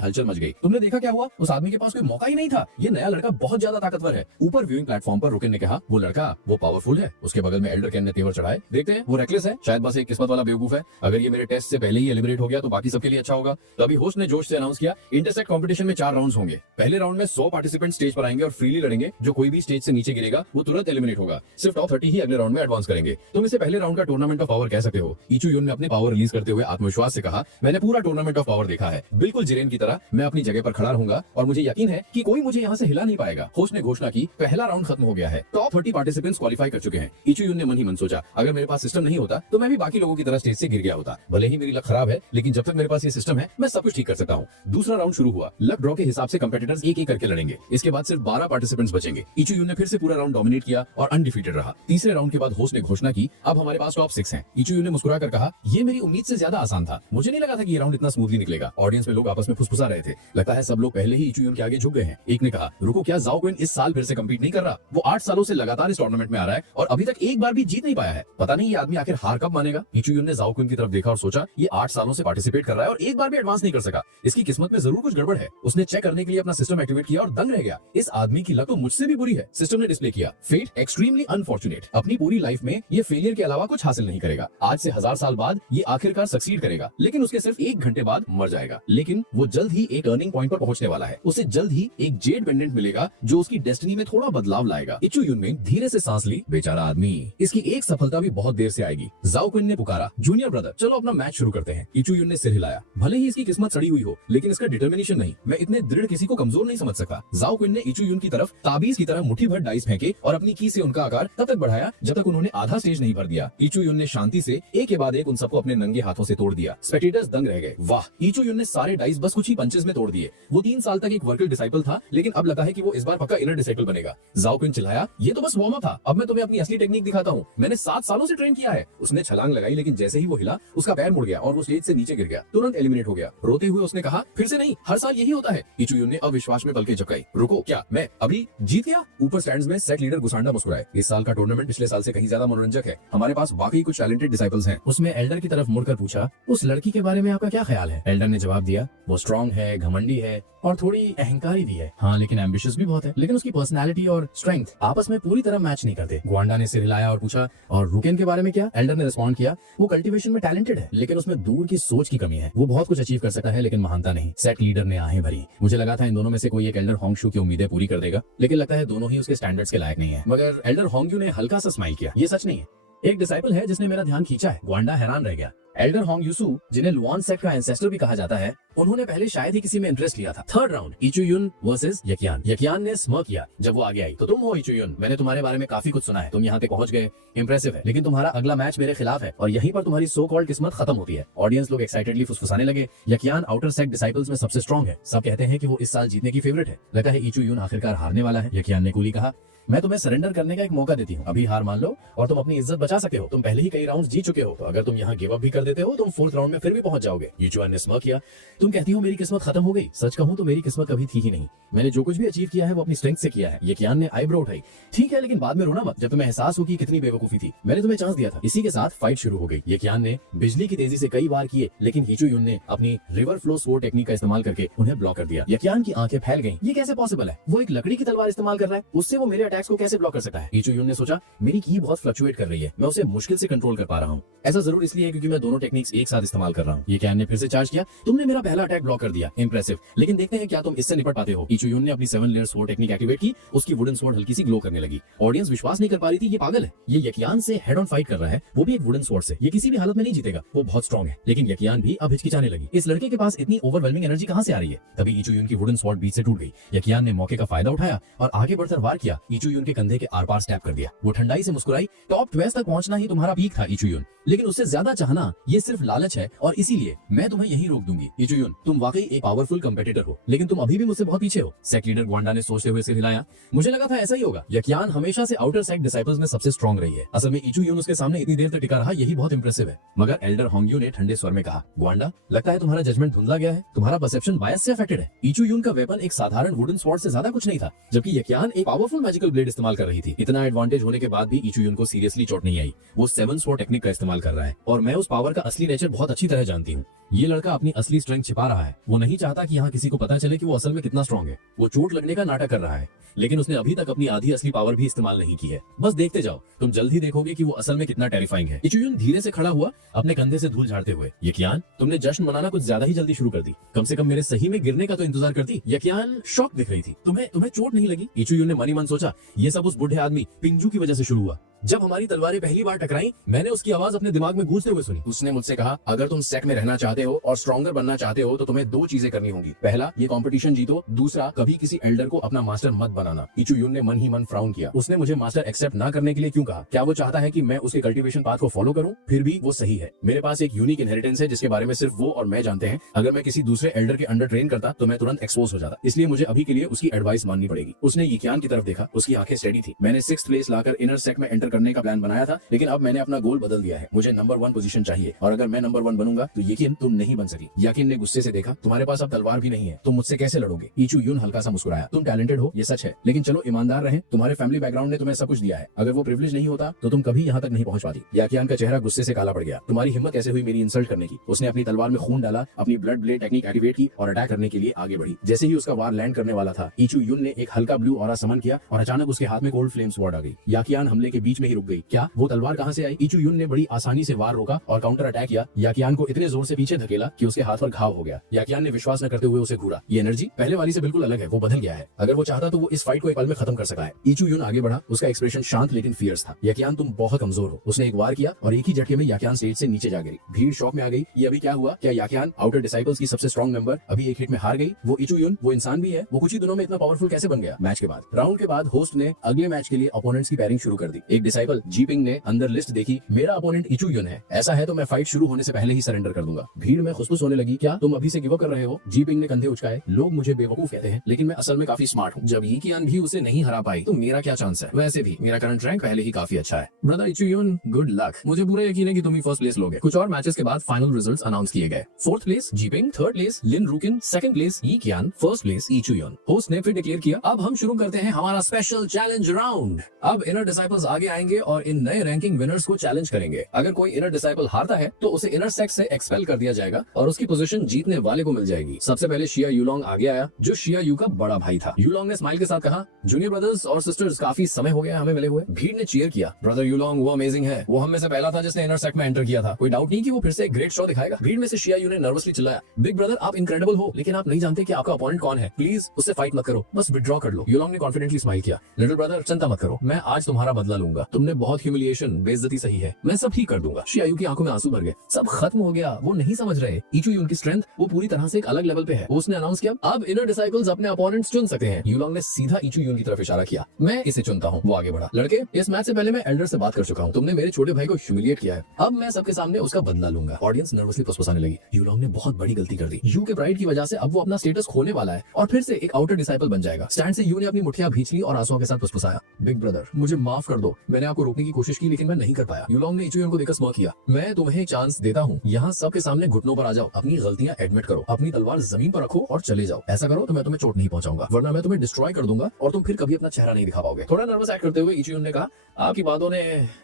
हलचल मच गई। तुमने देखा क्या हुआ? उस आदमी के पास कोई मौका ही नहीं था। ये नया लड़का बहुत ज्यादा ताकतवर है। ऊपर व्यूइंग प्लेटफॉर्म पर रुकेन ने कहा, वो लड़का वो पावरफुल है। उसके बगल में एल्डर केन ने तेवर चढ़ाए, देखते हैं वो रेकलेस है, शायद बस एक किस्मत वाला बेवकूफ है। अगर ये मेरे टेस्ट से पहले ही एलिमिनेट हो गया तो बाकी सबके लिए अच्छा होगा। तभी होस्ट ने जोश से अनाउंस किया, इंटरसेक्ट कंपटीशन में 4 राउंड्स होंगे। पहले राउंड में 100 पार्टिसिपेंट स्टेज पर आएंगे और फ्रीली लड़ेंगे। जो कोई भी स्टेज से नीचे गिरेगा वो तुरंत एलिमिनेट होगा। सिर्फ टॉप 30 ही अगले राउंड में एडवांस करेंगे। तुम इसे पहले राउंड का टूर्नामेंट ऑफ पावर कह सकते हो। इचू युन ने अपने पावर रिलीज करते हुए आत्मविश्वास से कहा, मैंने पूरा टूर्नामेंट ऑफ पावर देखा है, बिल्कुल जिरेन की तरह मैं अपनी जगह पर खड़ा रहूंगा और मुझे यकीन है कि कोई मुझे यहाँ से हिला नहीं पाएगा। होस्ट ने घोषणा की, पहला राउंड खत्म हो गया है। टॉप 30 पार्टिसिपेंट्स क्वालिफाई कर चुके हैं। इचू युन ने मन ही मन सोचा, अगर मेरे पास सिस्टम नहीं होता तो मैं भी बाकी लोगों की तरह स्टेज से गिर गया होता। भले ही मेरी लक खराब है, लेकिन जब तक मेरे पास ये सिस्टम है मैं सब कुछ ठीक कर सकता हूँ। दूसरा राउंड शुरू हुआ। लक ड्रॉ के हिसाब से कंपेटिटर्स एक एक करके लड़ेंगे। इसके बाद सिर्फ 12 पार्टिसिपेंट्स बचेंगे। इचू युन ने फिर से पूरा राउंड डोमिनेट किया और अनडिफीटेड रहा। तीसरे राउंड के बाद होस्ट ने घोषणा की, अब हमारे पास टॉप 6 हैं। इचू युन ने मुस्कुराकर कहा, ये मेरी उम्मीद से ज्यादा आसान था। मुझे नहीं लगा था कि ये राउंड इतना स्मूथली निकलेगा। ऑडियंस में लोग आपस में फुसफुसा रहे थे। लगता है सब लोग पहले ही इचू युन के आगे झुक गए हैं। एक ने कहा, रुको, क्या जाओ क्विन इस साल फिर से कम्पीट नहीं कर रहा? वो 8 सालों से लगातार इस टूर्नामेंट में आ रहा है और अभी तक एक बार भी जीत नहीं पाया है। पता नहीं ये आदमी आखिर हार कब मानेगा। इचू युन ने जाओ क्विन की तरफ देखा और सोचा, ये 8 सालों से पार्टिसिपेट कर रहा है और एक बार भी एडवांस नहीं कर सका। इसकी किस्मत में जरूर कुछ गड़बड़ है। उसने चेक करने के लिए अपना सिस्टम एक्टिवेट किया और दंग रह गया। इस आदमी की लक तो मुझसे भी बुरी है। सिस्टम ने डिस्प्ले किया, फेट एक्सट्रीमली अनफॉर्चुनेट। अपनी पूरी लाइफ में ये फेलियर के अलावा कुछ हासिल नहीं करेगा। आज से 1000 साल बाद ये आखिरकार सक्सीड करेगा, लेकिन उसके सिर्फ 1 घंटे बाद मर जाएगा। लेकिन वो जल्द ही एक टर्निंग पॉइंट पर पहुंचने वाला है। उसे जल्द ही एक जेड पेंडेंट मिलेगा जो उसकी डेस्टिनी में थोड़ा बदलाव लाएगा। इचू युन ने धीरे से सांस ली। बेचारा आदमी, इसकी एक सफलता भी बहुत देर से आएगी। जाओ क्विन ने पुकारा, जूनियर ब्रदर, चलो अपना मैच शुरू करते हैं। इचू युन ने सिर हिलाया। भले ही इसकी किस्मत सड़ी हुई हो, लेकिन इसका डिटर्मिनेशन नहीं। मैं इतने दृढ़ किसी को कमजोर नहीं समझ सकता। जाओ क्विन ने इचू युन की तरफ ताबीज की तरह मुट्ठी भर डाइस फेंके और अपनी की से उनका आकार तब तक बढ़ाया जब तक उन्होंने आधा स्टेज नहीं भर दिया। इचू युन ने शांति से एक के बाद एक उन सबको अपने नंगे हाथों से तोड़ दिया। स्पेक्टेटर्स दंग रह गए। वाह, इचू युन ने सारे डाइस बस कुछ ही पंचेस में तोड़ दिए। वो 3 साल तक एक वर्कल डिसाइपल था, लेकिन अब लगता है कि वो इस बार पक्का इनर डिसाइपल बनेगा। जाओ क्विन चिल्लाया, ये तो बस वार्म अप था, अब मैं तुम्हें अपनी असली टेक्निक दिखाता हूँ। मैंने 7 सालों से ट्रेन किया है। उसने छलांग लगाई, लेकिन जैसे ही वो हिला उसका पैर मुड़ गया और वो स्टेज से नीचे गिर गया। तुरंत एलिमिनेट हो गया। रोते हुए उसने कहा, फिर से नहीं, हर साल यही होता है। इचू युन ने अविश्वास में पलकें झपकाई। रुको, क्या मैं अभी जीत गया? ऊपर स्टैंड्स में सेट लीडर गुसांडा मुस्कुराए। इस साल का टूर्नामेंट पिछले साल से कहीं ज्यादा मनोरंजक है। हमारे पास वाकई कुछ टैलेंटेड डिसाइपल्स हैं। उसने एल्डर की तरफ मुड़कर पूछा, उस लड़की के बारे में आपका क्या ख्याल है? एल्डर ने जवाब दिया, वो स्ट्रांग है, घमंडी है और थोड़ी अहंकारी भी है। हाँ, लेकिन एम्बिशियस भी बहुत है। लेकिन उसकी पर्सनालिटी और स्ट्रेंथ आपस में पूरी तरह मैच नहीं करते। गुआंडा ने सिर हिलाया और पूछा, और रुकेन के बारे में क्या? एल्डर ने रिस्पॉन्ड किया, वो कल्टीवेशन में टैलेंटेड है, लेकिन उसमें दूर की सोच की कमी है। वो बहुत कुछ अचीव कर सकता है, लेकिन महानता नहीं। सेट लीडर ने आहें भरी। मुझे लगा था इन दोनों में से कोई एक एल्डर होंगशू की उम्मीदें पूरी कर देगा, लेकिन लगता है दोनों ही उसके स्टैंडर्ड्स के लायक नहीं है। मगर एल्डर होंगयू ने हल्का सा स्माइल किया, ये सच नहीं है। एक डिसाइपल है जिसने मेरा ध्यान खींचा है। गुआंडा हैरान रह गया। एल्डर होंग यूसु, जिन्हें लुआन सेक्ट का एंसेस्टर भी कहा जाता है, उन्होंने पहले शायद ही किसी में इंटरेस्ट लिया था। Third round, Yichu Yun versus Yaqian. Yaqian ने स्मर्क किया जब वो आगे आई। तो तुम हो इचू युन, मैंने तुम्हारे बारे में काफी कुछ सुना है। तुम यहाँ तक पहुंच गए, इंप्रेसिव है, लेकिन तुम्हारा अगला मैच मेरे खिलाफ है और यहीं पर तुम्हारी सो कॉल्ड किस्मत खत्म होती है। ऑडियंस लोग एक्साइटेडली फुसफुसाने लगे। यकियान आउटर सेक्ट डिसाइपल्स में सबसे स्ट्रॉन्ग है। सब कहते हैं कि वो इस साल जीतने की फेवरेट है। लगता है इचू युन आखिरकार हारने वाला है। यकियान ने कूली कहा, मैं तुम्हें सरेंडर करने का एक मौका देती हूँ। अभी हार मान लो और तुम अपनी इज्जत बचा सकते हो। तुम पहले ही कई राउंड्स जीत चुके हो, तो अगर तुम यहाँ गिव अप भी कर देते हो, तुम 4th राउंड में फिर भी पहुंच जाओगे। यूचुआन ने स्मर्क किया। तुम कहती हो मेरी किस्मत खत्म हो गई। सच कहूँ तो मेरी किस्मत कभी थी ही नहीं। मैंने जो कुछ भी अचीव किया है वो अपनी स्ट्रेंथ से किया है। यकियान ने आईब्रो उठाई। ठीक है, लेकिन बाद में रोना मत। जब तुम्हें एहसास हो कि कितनी बेवकूफी थी, मैंने तुम्हें चांस दिया था। इसी के साथ फाइट शुरू हो गई। यकियान ने बिजली की तेजी से कई बार किए, लेकिन इचू युन ने अपनी रिवर फ्लो स्वॉर्ड टेक्निक का इस्तेमाल करके उन्हें ब्लॉक कर दिया। यकियान की आंखें फैल गईं। ये कैसे पॉसिबल है? वो एक लकड़ी की तलवार इस्तेमाल कर रहा है, उससे वो मेरे अटैक्स को कैसे ब्लॉक कर सकता है? इचू युन ने सोचा, मेरी की बहुत फ्लक्चुएट कर रही है, मैं उसे मुश्किल से कंट्रोल कर पा रहा हूँ। ऐसा जरूर इसलिए है क्योंकि मैं दोनों टेक्निक्स एक साथ इस्तेमाल कर रहा हूँ। यकियान ने फिर से चार्ज किया। तुमने मेरा पहला अटैक ब्लॉक कर दिया, इंप्रेसिव, लेकिन देखते हैं क्या तुम इससे निपट पाते हो। इचू युन ने अपनी 7 लेयर स्वॉर्ड टेक्निक एक्टिवेट की। उसकी वुडन स्वॉर्ड हल्की सी ग्लो करने लगी। ऑडियंस विश्वास नहीं कर पा रही थी, ये पागल है, ये यकियान से हेड ऑन फाइट कर रहा है, वो भी एक वुडन स्वॉर्ड से। ये किसी भी हालत में नहीं जीतेगा, वो बहुत स्ट्रॉन्ग है। लेकिन यकियान भी अब हिचकिचाने लगी। इस लड़के के पास इतनी ओवरवेलमिंग एनर्जी कहां से आ रही है? तभी इचू युन की वुडन स्वॉर्ड बीच से टूट गई। यकियान ने मौके का फायदा उठाया और आगे बढ़कर वार किया। इचू युन के कंधे के आर पार स्टैप कर दिया। वो ठंडाई से मुस्कुराई। टॉप 12 तक पहुंचना ही तुम्हारा पीक था इचू युन, लेकिन उससे ज्यादा चाहना ये सिर्फ लालच है और इसीलिए मैं तुम्हें यहीं रोक दूंगी। इचू युन, तुम वाकई एक पावरफुल कंपेटिटर हो, लेकिन तुम अभी भी मुझसे बहुत पीछे हो। सेक्ट लीडर गुआंडा ने सोचते हुए सिर हिलाया। मुझे लगा था ऐसा ही होगा। यकियान हमेशा से आउटर सेक्ट डिसाइपल्स में सबसे स्ट्रॉन्ग रही है। असल में इचू युन उसके सामने इतनी देर तक टिका रहा, यही बहुत इंप्रेसिव है। मगर एल्डर होंगयू ने ठंडे स्वर में कहा, गुआंडा, लगता है तुम्हारा जजमेंट धुंधला गया है, तुम्हारा परसेप्शन बायस से अफेक्टेड है। इचू युन का वेपन एक साधारण वुडन स्वॉर्ड से ज्यादा कुछ नहीं था, जबकि यकियान एक पावरफुल मैजिकल ब्लेड इस्तेमाल कर रही थी। इतना एडवांटेज होने के बाद भी इचू युन को सीरियसली चोट नहीं आई। वो 7 स्वॉर्ड टेक्निक का इस्तेमाल कर रहा है और मैं उस पावर का असली नेचर बहुत अच्छी तरह जानती हूँ। ये लड़का अपनी असली स्ट्रेंथ छिपा रहा है। वो नहीं चाहता कि यहाँ किसी को पता चले कि वो असल में कितना स्ट्रांग है। वो चोट लगने का नाटक कर रहा है, लेकिन उसने अभी तक अपनी आधी असली पावर भी इस्तेमाल नहीं की है। बस देखते जाओ, तुम जल्द ही देखोगे कि वो असल में कितना टेरिफाइंग है। इचुयुन धीरे से खड़ा हुआ, अपने कंधे से धूल झाड़ते हुए। यकियान, तुमने जश्न मनाना कुछ ज्यादा ही जल्दी शुरू कर दी। कम से कम मेरे सही में गिरने का तो इंतजार करती। यकियान शॉक दिख रही थी। तुम्हें चोट नहीं लगी? इचुयुन ने मन ही मन सोचा, ये सब उस बूढ़े आदमी पिंजू की वजह से शुरू हुआ। जब हमारी तलवारें पहली बार टकराई, मैंने उसकी आवाज अपने दिमाग में गूंजते हुए सुनी। उसने मुझसे कहा, अगर तुम सेट में रहना चाहते हो और स्ट्रॉन्गर बनना चाहते हो तो तुम्हें दो चीजें करनी होंगी। पहला, ये कंपटीशन जीतो। दूसरा, कभी किसी एल्डर को अपना मास्टर मत बनाना। इचुयुन ने मन ही मन फ्राउन किया। उसने मुझे मास्टर एक्सेप्ट ना करने के लिए क्यों कहा? क्या वो चाहता है कि मैं उसके कल्टीवेशन पाथ को फॉलो करूं? फिर भी वो सही है। मेरे पास एक यूनिक इनहेरिटेंस है जिसके बारे में सिर्फ वो और मैं जानते हैं। अगर मैं किसी दूसरे एल्डर के अंडर ट्रेन करता तो मैं तुरंत एक्सपोज हो जाता। इसलिए मुझे अभी के लिए उसकी एडवाइस माननी पड़ेगी। उसने यकियान की तरफ देखा। उसकी आंखें स्टेडी थी। मैंने 6th प्लेस लाकर इनर सेक्ट में एंटर करने का प्लान बनाया था, लेकिन अब मैंने अपना गोल बदल दिया है। मुझे नंबर 1 पोजीशन चाहिए, और अगर मैं नंबर 1 बनूंगा तो यकीन तुम नहीं बन सकी। याकिन ने गुस्से से देखा, तुम्हारे पास अब तलवार भी नहीं है, तुम मुझसे कैसे लड़ोगे? इचुयुन हल्का सा मुस्कुराया। तुम टैलेंटेड हो, ये सच है, लेकिन चलो ईमानदार रहें, तुम्हारे फैमिली बैकग्राउंड ने तुम्हें सब कुछ दिया है। अगर वो प्रिविलेज नहीं होता तो तुम कभी यहाँ तक नहीं पहुंच पाती। याकियान का चेहरा गुस्से से काला पड़ गया। तुम्हारी हिम्मत कैसे हुई मेरी इंसल्ट करने की? उसने अपनी तलवार में खून डाला, अपनी ब्लड ब्लेड टेक्निक एक्टिवेट की और अटैक करने के लिए आगे बढ़ी। जैसे ही उसका वार लैंड करने वाला था, इचुयुन ने एक हल्का ब्लू ऑरा समन किया और अचानक उसके हाथ में कोल्ड फ्लेम स्वॉर्ड आ गई। याकियान हमले के बीच में ही रुक गई। क्या वो तलवार कहां से आई? इचुयुन ने बड़ी आसानी से वार रोका और काउंटर अटैक किया। याकियान को इतने जोर से पीछे धकेला कि उसके हाथ पर घाव हो गया। याकियान ने विश्वास न करते हुए उसे घूरा। ये एनर्जी पहले वाली से बिल्कुल अलग है, वो बदल गया है। अगर वो चाहता तो वो इस फाइट को एक पल में खत्म कर सकता है। इचुयुन आगे बढ़ा। उसका एक्सप्रेशन शांत लेकिन फियर्स था। याकियान, तुम बहुत कमजोर हो। उसने एक वार किया और एक ही झटके में याकियान स्टेज से नीचे जा गिरी। भीड़ शॉक में आ गई। ये अभी क्या हुआ? क्या याकियान, आउटर डिसाइपल्स की सबसे स्ट्रॉन्ग मेंबर, अभी एक हिट में हार गई? वो इचुयुन, वो इंसान भी है, वो कुछ ही दिनों में इतना पावरफुल कैसे बन गया? मैच के बाद, राउंड के बाद होस्ट ने अगले मैच के लिए अपोनेंट्स की पैरिंग शुरू कर दी। एक डिसाइपल जीपिंग ने अंदर लिस्ट देखी। मेरा अपोनेंट इचुयुन है, ऐसा है तो मैं फाइट शुरू होने से पहले ही सरेंडर कर दूंगा। भीड़ में खुसफुस होने लगी। क्या तुम अभी से गिव अप कर रहे हो? जीपिंग ने कंधे उचकाए। लोग मुझे बेवकूफ कहते हैं, लेकिन मैं असल में काफी स्मार्ट हूँ। जब यकियान भी उसे नहीं हरा पाई तो मेरा क्या चांस है? वैसे भी मेरा करंट रैंक पहले ही काफी अच्छा है। Brother Yichuyun, good luck. मुझे पूरा यकीन है कि तुम ही फर्स्ट प्लेस लोगे। कुछ और मैचेस के बाद फाइनल रिजल्ट्स अनाउंस किए गए। 4th place Jiping, 3rd place Lin Ruqin, 2nd place Yaqian, 1st place Yichuyun. Host ने फिर डिक्लेयर किया, अब हम शुरू करते हैं हमारा स्पेशल चैलेंज राउंड। अब इनर डिसाइपल्स आगे आएंगे और इन नए रैंकिंग विनर्स को चैलेंज करेंगे। अगर कोई इनर डिसाइपल हारता है तो उसे इनर सेक्ट से एक्सपेल कर दिया जाएगा और उसकी पोजीशन जीतने वाले को मिल जाएगी। सबसे पहले शिया यूलोंग आगे आया, जो शिया यू का बड़ा भाई था। यूलोंग ने स्माइल के साथ कहा, जूनियर ब्रदर्स और सिस्टर्स, काफी समय हो गया हमें मिले हुए। भीड़ ने चीयर किया। ब्रदर यूलोंग, वो अमेजिंग है, वो हम में से पहला था जिसने इनर सेक्ट में एंटर किया था। कोई डाउट नहीं कि वो फिर से एक ग्रेट शो दिखाएगा। भीड़ में से शिया यू ने नर्वसली चिल्लाया, बिग ब्रदर आप इनक्रेडिबल हो, लेकिन आप नहीं जानते कि आपका अपोनेंट कौन है। प्लीज उससे फाइट मत करो, बस विड्रॉ कर लो। यूलोंग ने कॉन्फिडेंटली स्माइल किया, लिटिल ब्रदर चिंता मत करो, मैं आज तुम्हारा बदला लूंगा। तुमने बहुत ह्यूमिलिएशन, बेइज्जती सही है, मैं सब ठीक कर दूंगा। शिया यू की आंखों में आंसू भर गए। सब खत्म हो गया, वो नहीं समझ रहे। इचुयुन की स्ट्रेंथ वो पूरी तरह से एक अलग लेवल पे है। उसने अनाउंस किया, अब इनर डिसाइपल्स अपने अपोनेंट्स चुन सकते हैं। यूलोंग ने सीधा इचुयुन की तरफ इशारा किया, मैं इसे चुनता हूँ। वो आगे बढ़ा, लड़के इस मैच से पहले मैं एल्डर से बात कर चुका हूँ, तुमने मेरे छोटे भाई को ह्यूमिलिएट किया है, अब मैं सबके सामने उसका बदला लूंगा। ऑडियंस नर्वसली फुसफुसाने लगी। यूलोंग ने बहुत बड़ी गलती कर दी। यू के प्राइड की वजह से अब वो अपना स्टेटस खोने वाला है और फिर से एक आउटर डिसाइपल बन जाएगा। स्टैंड से यू ने अपनी मुठ्ठियां भींच ली और आंसुओं के साथ फुसफुसाया, बिग ब्रदर मुझे माफ कर दो, मैंने आपको रोकने की कोशिश की लेकिन मैं नहीं कर पाया। यूलोंग ने इचुयुन को देखकर स्माइल किया, मैं तुम्हें एक चांस देता हूँ, यहाँ सबके सामने घुटनों पर आ जाओ, अपनी गलतियां एडमिट करो, अपनी तलवार जमीन पर रखो और चले जाओ। ऐसा करो तो मैं तुम्हें चोट नहीं पहुंचाऊंगा, वरना मैं तुम्हें डिस्ट्रॉय कर दूंगा और तुम फिर कभी अपना चेहरा नहीं दिखा पाओगे। थोड़ा नर्वस एक्ट करते हुए इचुयुन ने कहा, आपकी बातों ने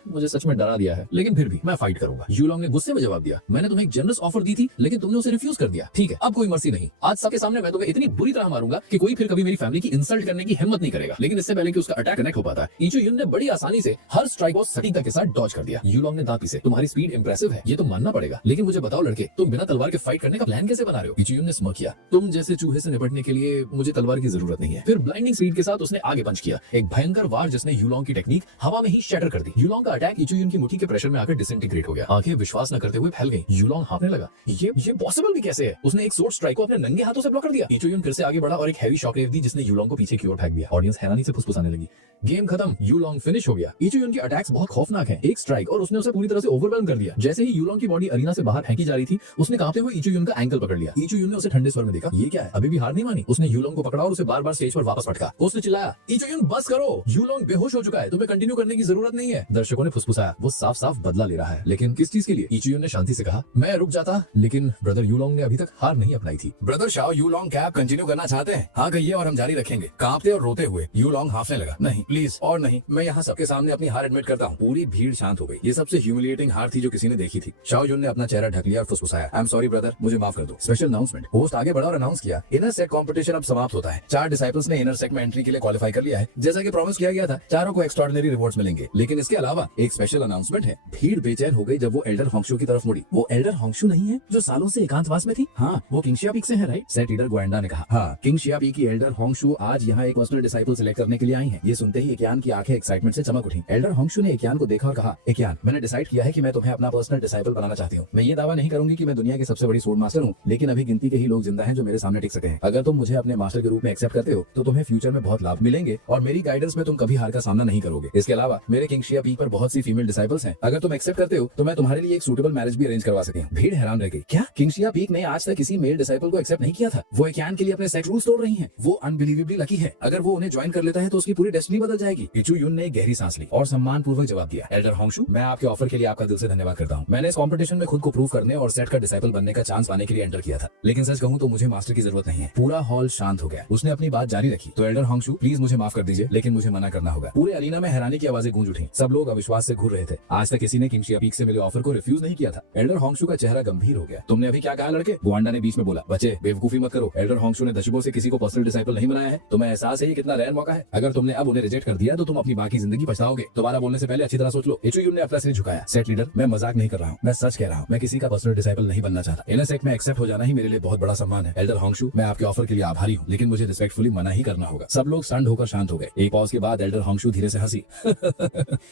मुझे सच में डरा दिया है, लेकिन फिर भी मैं फाइट करूंगा। यूलोंग ने गुस्से में जवाब दिया, मैंने तुम्हें एक जनरस ऑफर दी थी लेकिन तुमने उसे रिफ्यूज कर दिया। ठीक है, अब कोई मर्सी नहीं, आज सबके सामने मैं तुम्हें इतनी बुरी तरह मारूंगा कि कोई फिर कभी मेरी फैमिली की इंसल्ट करने की हिम्मत नहीं करेगा। लेकिन इससे पहले कि उसका अटैक कनेक्ट हो पाता है, इचुयुन ने बड़ी आसानी से हर स्ट्राइक को सटीकता के साथ डॉज कर दिया। यूलोंग ने दांत पीसे, तुम्हारी स्पीड इंप्रेसिव है, ये तो मानना पड़ेगा, लेकिन मुझे बताओ लड़के, तुम बिना तलवार के फाइट करने का प्लान कैसे बना रहे हो? इचुयुन ने स्मर्क किया, तुम जैसे चूहे से निपटने के लिए मुझे तलवार की जरूरत नहीं है। फिर ब्लाइंडिंग स्पीड के साथ उसने आगे पंच किया, एक भयंकर वार जिसने यूलोंग की टेक्निक हवा में ही शैटर कर दी। यूलोंग का अटैक इचुयुन की मुट्ठी के प्रेशर में आकर डिसइंटीग्रेट हो गया। आंखें विश्वास न करते हुए फैल गई। यूलोंग हांफने लगा, ये पॉसिबल भी कैसे है? उसने एक सोर्ड स्ट्राइक को अपने नंगे हाथों से ब्लॉक कर दिया। इचुयुन फिर से आगे बढ़ा और एक हैवी शॉकवेव दी जिसने यूलोंग को पीछे की ओर फेंक दिया। ऑडियंस हैरानी से फुसफुसाने लगी। गेम खत्म, यूलोंग फिनिश हो गया। इचुयुन के अटैक्स बहुत खौफनाक हैं। एक स्ट्राइक और उसने उसे पूरी तरह से ओवरवेल्म कर दिया। जैसे ही यूलोंग की बॉडी अरीना से बाहर फेंकी जा रही थी, उसने कांपते हुए इचुयुन का एंकल पकड़ लिया। इचुयुन ने उसे ठंडे स्वर में देखा, ये क्या है? अभी भी हार नहीं मानी। उसने यूलोंग को पकड़ा और उसे बार-बार स्टेज पर वापस पटका। उसने चिल्लाया, इचुयुन बस करो, यूलोंग बेहोश हो चुका है, तुम्हें कंटिन्यू करने की जरूरत नहीं है। दर्शकों ने फुसफुसाया, वो साफ-साफ बदला ले रहा है, लेकिन किस चीज के लिए? इचुयुन ने शांति से कहा, मैं रुक जाता, लेकिन ब्रदर यूलोंग ने अभी तक हार नहीं अपनाई थी। ब्रदर शाओ यूलोंग, क्या आप कंटिन्यू करना चाहते हैं? हाँ कहिए और हम जारी रखेंगे। कांपते और रोते हुए यूलोंग हांफने लगा, नहीं प्लीज और नहीं, मैं यहाँ सबके सामने अपनी हार एडमिट करता हूँ। पूरी भीड़ शांत हो गई। ये सबसे ह्यूमिलिएटिंग हार थी जो किसी ने देखी थी। शाओ युन ने अपना चेहरा ढक लिया और फुसफुसाया, आई एम सॉरी ब्रदर, मुझे माफ कर दो। Special announcement. होस्ट आगे बढ़ा और अनाउंस किया, इनर सेट कंपटीशन अब समाप्त होता है। 4 डिसाइपल्स ने इनर सेट में एंट्री के लिए क्वालिफाई कर लिया है। जैसा कि प्रॉमिस किया गया था, चारों को एक्स्ट्राऑर्डिनरी रिवॉर्ड्स मिलेंगे। लेकिन इसके अलावा एक स्पेशल अनाउंसमेंट है। भीड़ बेचैन हो गई जब वो एल्डर होंगशू की तरफ मुड़ी। वो एल्डर होंगशू नहीं है जो सालों से एकांतवास में थी? हाँ, वो किंग शिया पीक से है, राइट? सेट लीडर ग्वेंडा ने कहा। हाँ, किंग शिया पीक की एल्डर होंगशू आज यहाँ एक पर्सनल डिसाइपल सिलेक्ट करने के लिए आई हैं। ये सुनते ही एक्यान की आंखें एक्साइटमेंट से चमक उठी। एल्डर होंगशू ने एक्यान को देखा और कहा, एक्यान, मैंने डिसाइड किया है कि मैं तुम्हें अपना पर्सनल डिसाइपल बनाना चाहती हूँ। मैं ये दावा नहीं करूंगी कि मैं दुनिया की सबसे बड़ी सोर्ड मास्टर हूँ, लेकिन अभी गिनती के ही लोग जिंदा हैं जो मेरे सामने टिक सके हैं। अगर तुम मुझे अपने मास्टर के रूप में एक्सेप्ट करते हो तो तुम्हें फ्यूचर में बहुत लाभ मिलेंगे और मेरी गाइडेंस में तुम कभी हार का सामना नहीं करोगे। इसके अलावा मेरे किंग शिया पीक पर बहुत सी फीमेल डिसाइपल्स हैं। अगर तुम एक्सेप्ट करते हो तो मैं तुम्हारे लिए एक सूटेबल मैरिज भी अरेंज करवा सकती हूँ। भीड़ हैरान रह गई। क्या किंग शिया पीक ने आज तक किसी मेल डिसाइपल को एक्सेप्ट नहीं किया था? वो एक्यान के लिए अपने सेक्स रूल्स तोड़ रही हैं। वो अनबिलीवेबली लकी है। अगर वो उन्हें ज्वाइन कर लेता है तो उसकी पूरी डेस्टिनी बदल जाएगी। इचू युन ने गहरी सांस ली और सम्मान पूर्वक जवाब दिया, एल्डर होंगशू, मैं आपके ऑफर के लिए आपका दिल से धन्यवाद करता हूँ। मैंने इस कंपटीशन में खुद को प्रूव करने और सेट का डिसाइपल बनने का चांस पाने के लिए एंटर किया था, लेकिन सच कहूँ तो मुझे मास्टर की जरूरत नहीं है। पूरा हॉल शांत हो गया। उसने अपनी बात जारी रखी, तो एल्डर होंगशू, प्लीज मुझे माफ कर दीजिए, लेकिन मुझे मना करना होगा। पूरे अरीना में हैरानी की आवाजें गूंज उठी। सब लोग अविश्वास से घूर रहे थे। आज तक किसी ने किंग शिया पीक से मिले ऑफर को रिफ्यूज नहीं किया था। एल्डर होंगशू का चेहरा गंभीर हो गया। तुमने अभी क्या कहा लड़के? गुआंडा ने बीच में बोला। बच्चे, बेवकूफी मत करो। एल्डर होंगशू ने दशकों से किसी को पर्सनल डिसाइपल नहीं बनाया है। तुम्हें एहसास है ये कितना रेयर मौका है। अगर तुमने अब उन्हें रिजेक्ट कर दिया तो तुम अपनी बाकी जिंदगी पछताओगे। तुम्हारा बोलने से पहले अच्छी तरह सोच लो। इचू युन ने अपना सिर झुकाया। सेट लीडर, मैं मजाक नहीं कर रहा हूँ, मैं सच कह रहा हूँ। मैं किसी का पर्सनल डिसाइपल नहीं बनना चाहता। इनर सेक्ट में एक्सेप्ट हो जाना ही मेरे लिए बहुत बड़ा सम्मान है। एल्डर होंगशू, मैं आपके ऑफर के लिए आभारी हूँ, लेकिन मुझे रिस्पेक्टफुली मना ही करना होगा। सब लोग स्टंड होकर शांत हो गए। एक पॉज के बाद एल्डर होंगशू धीरे से हंसी।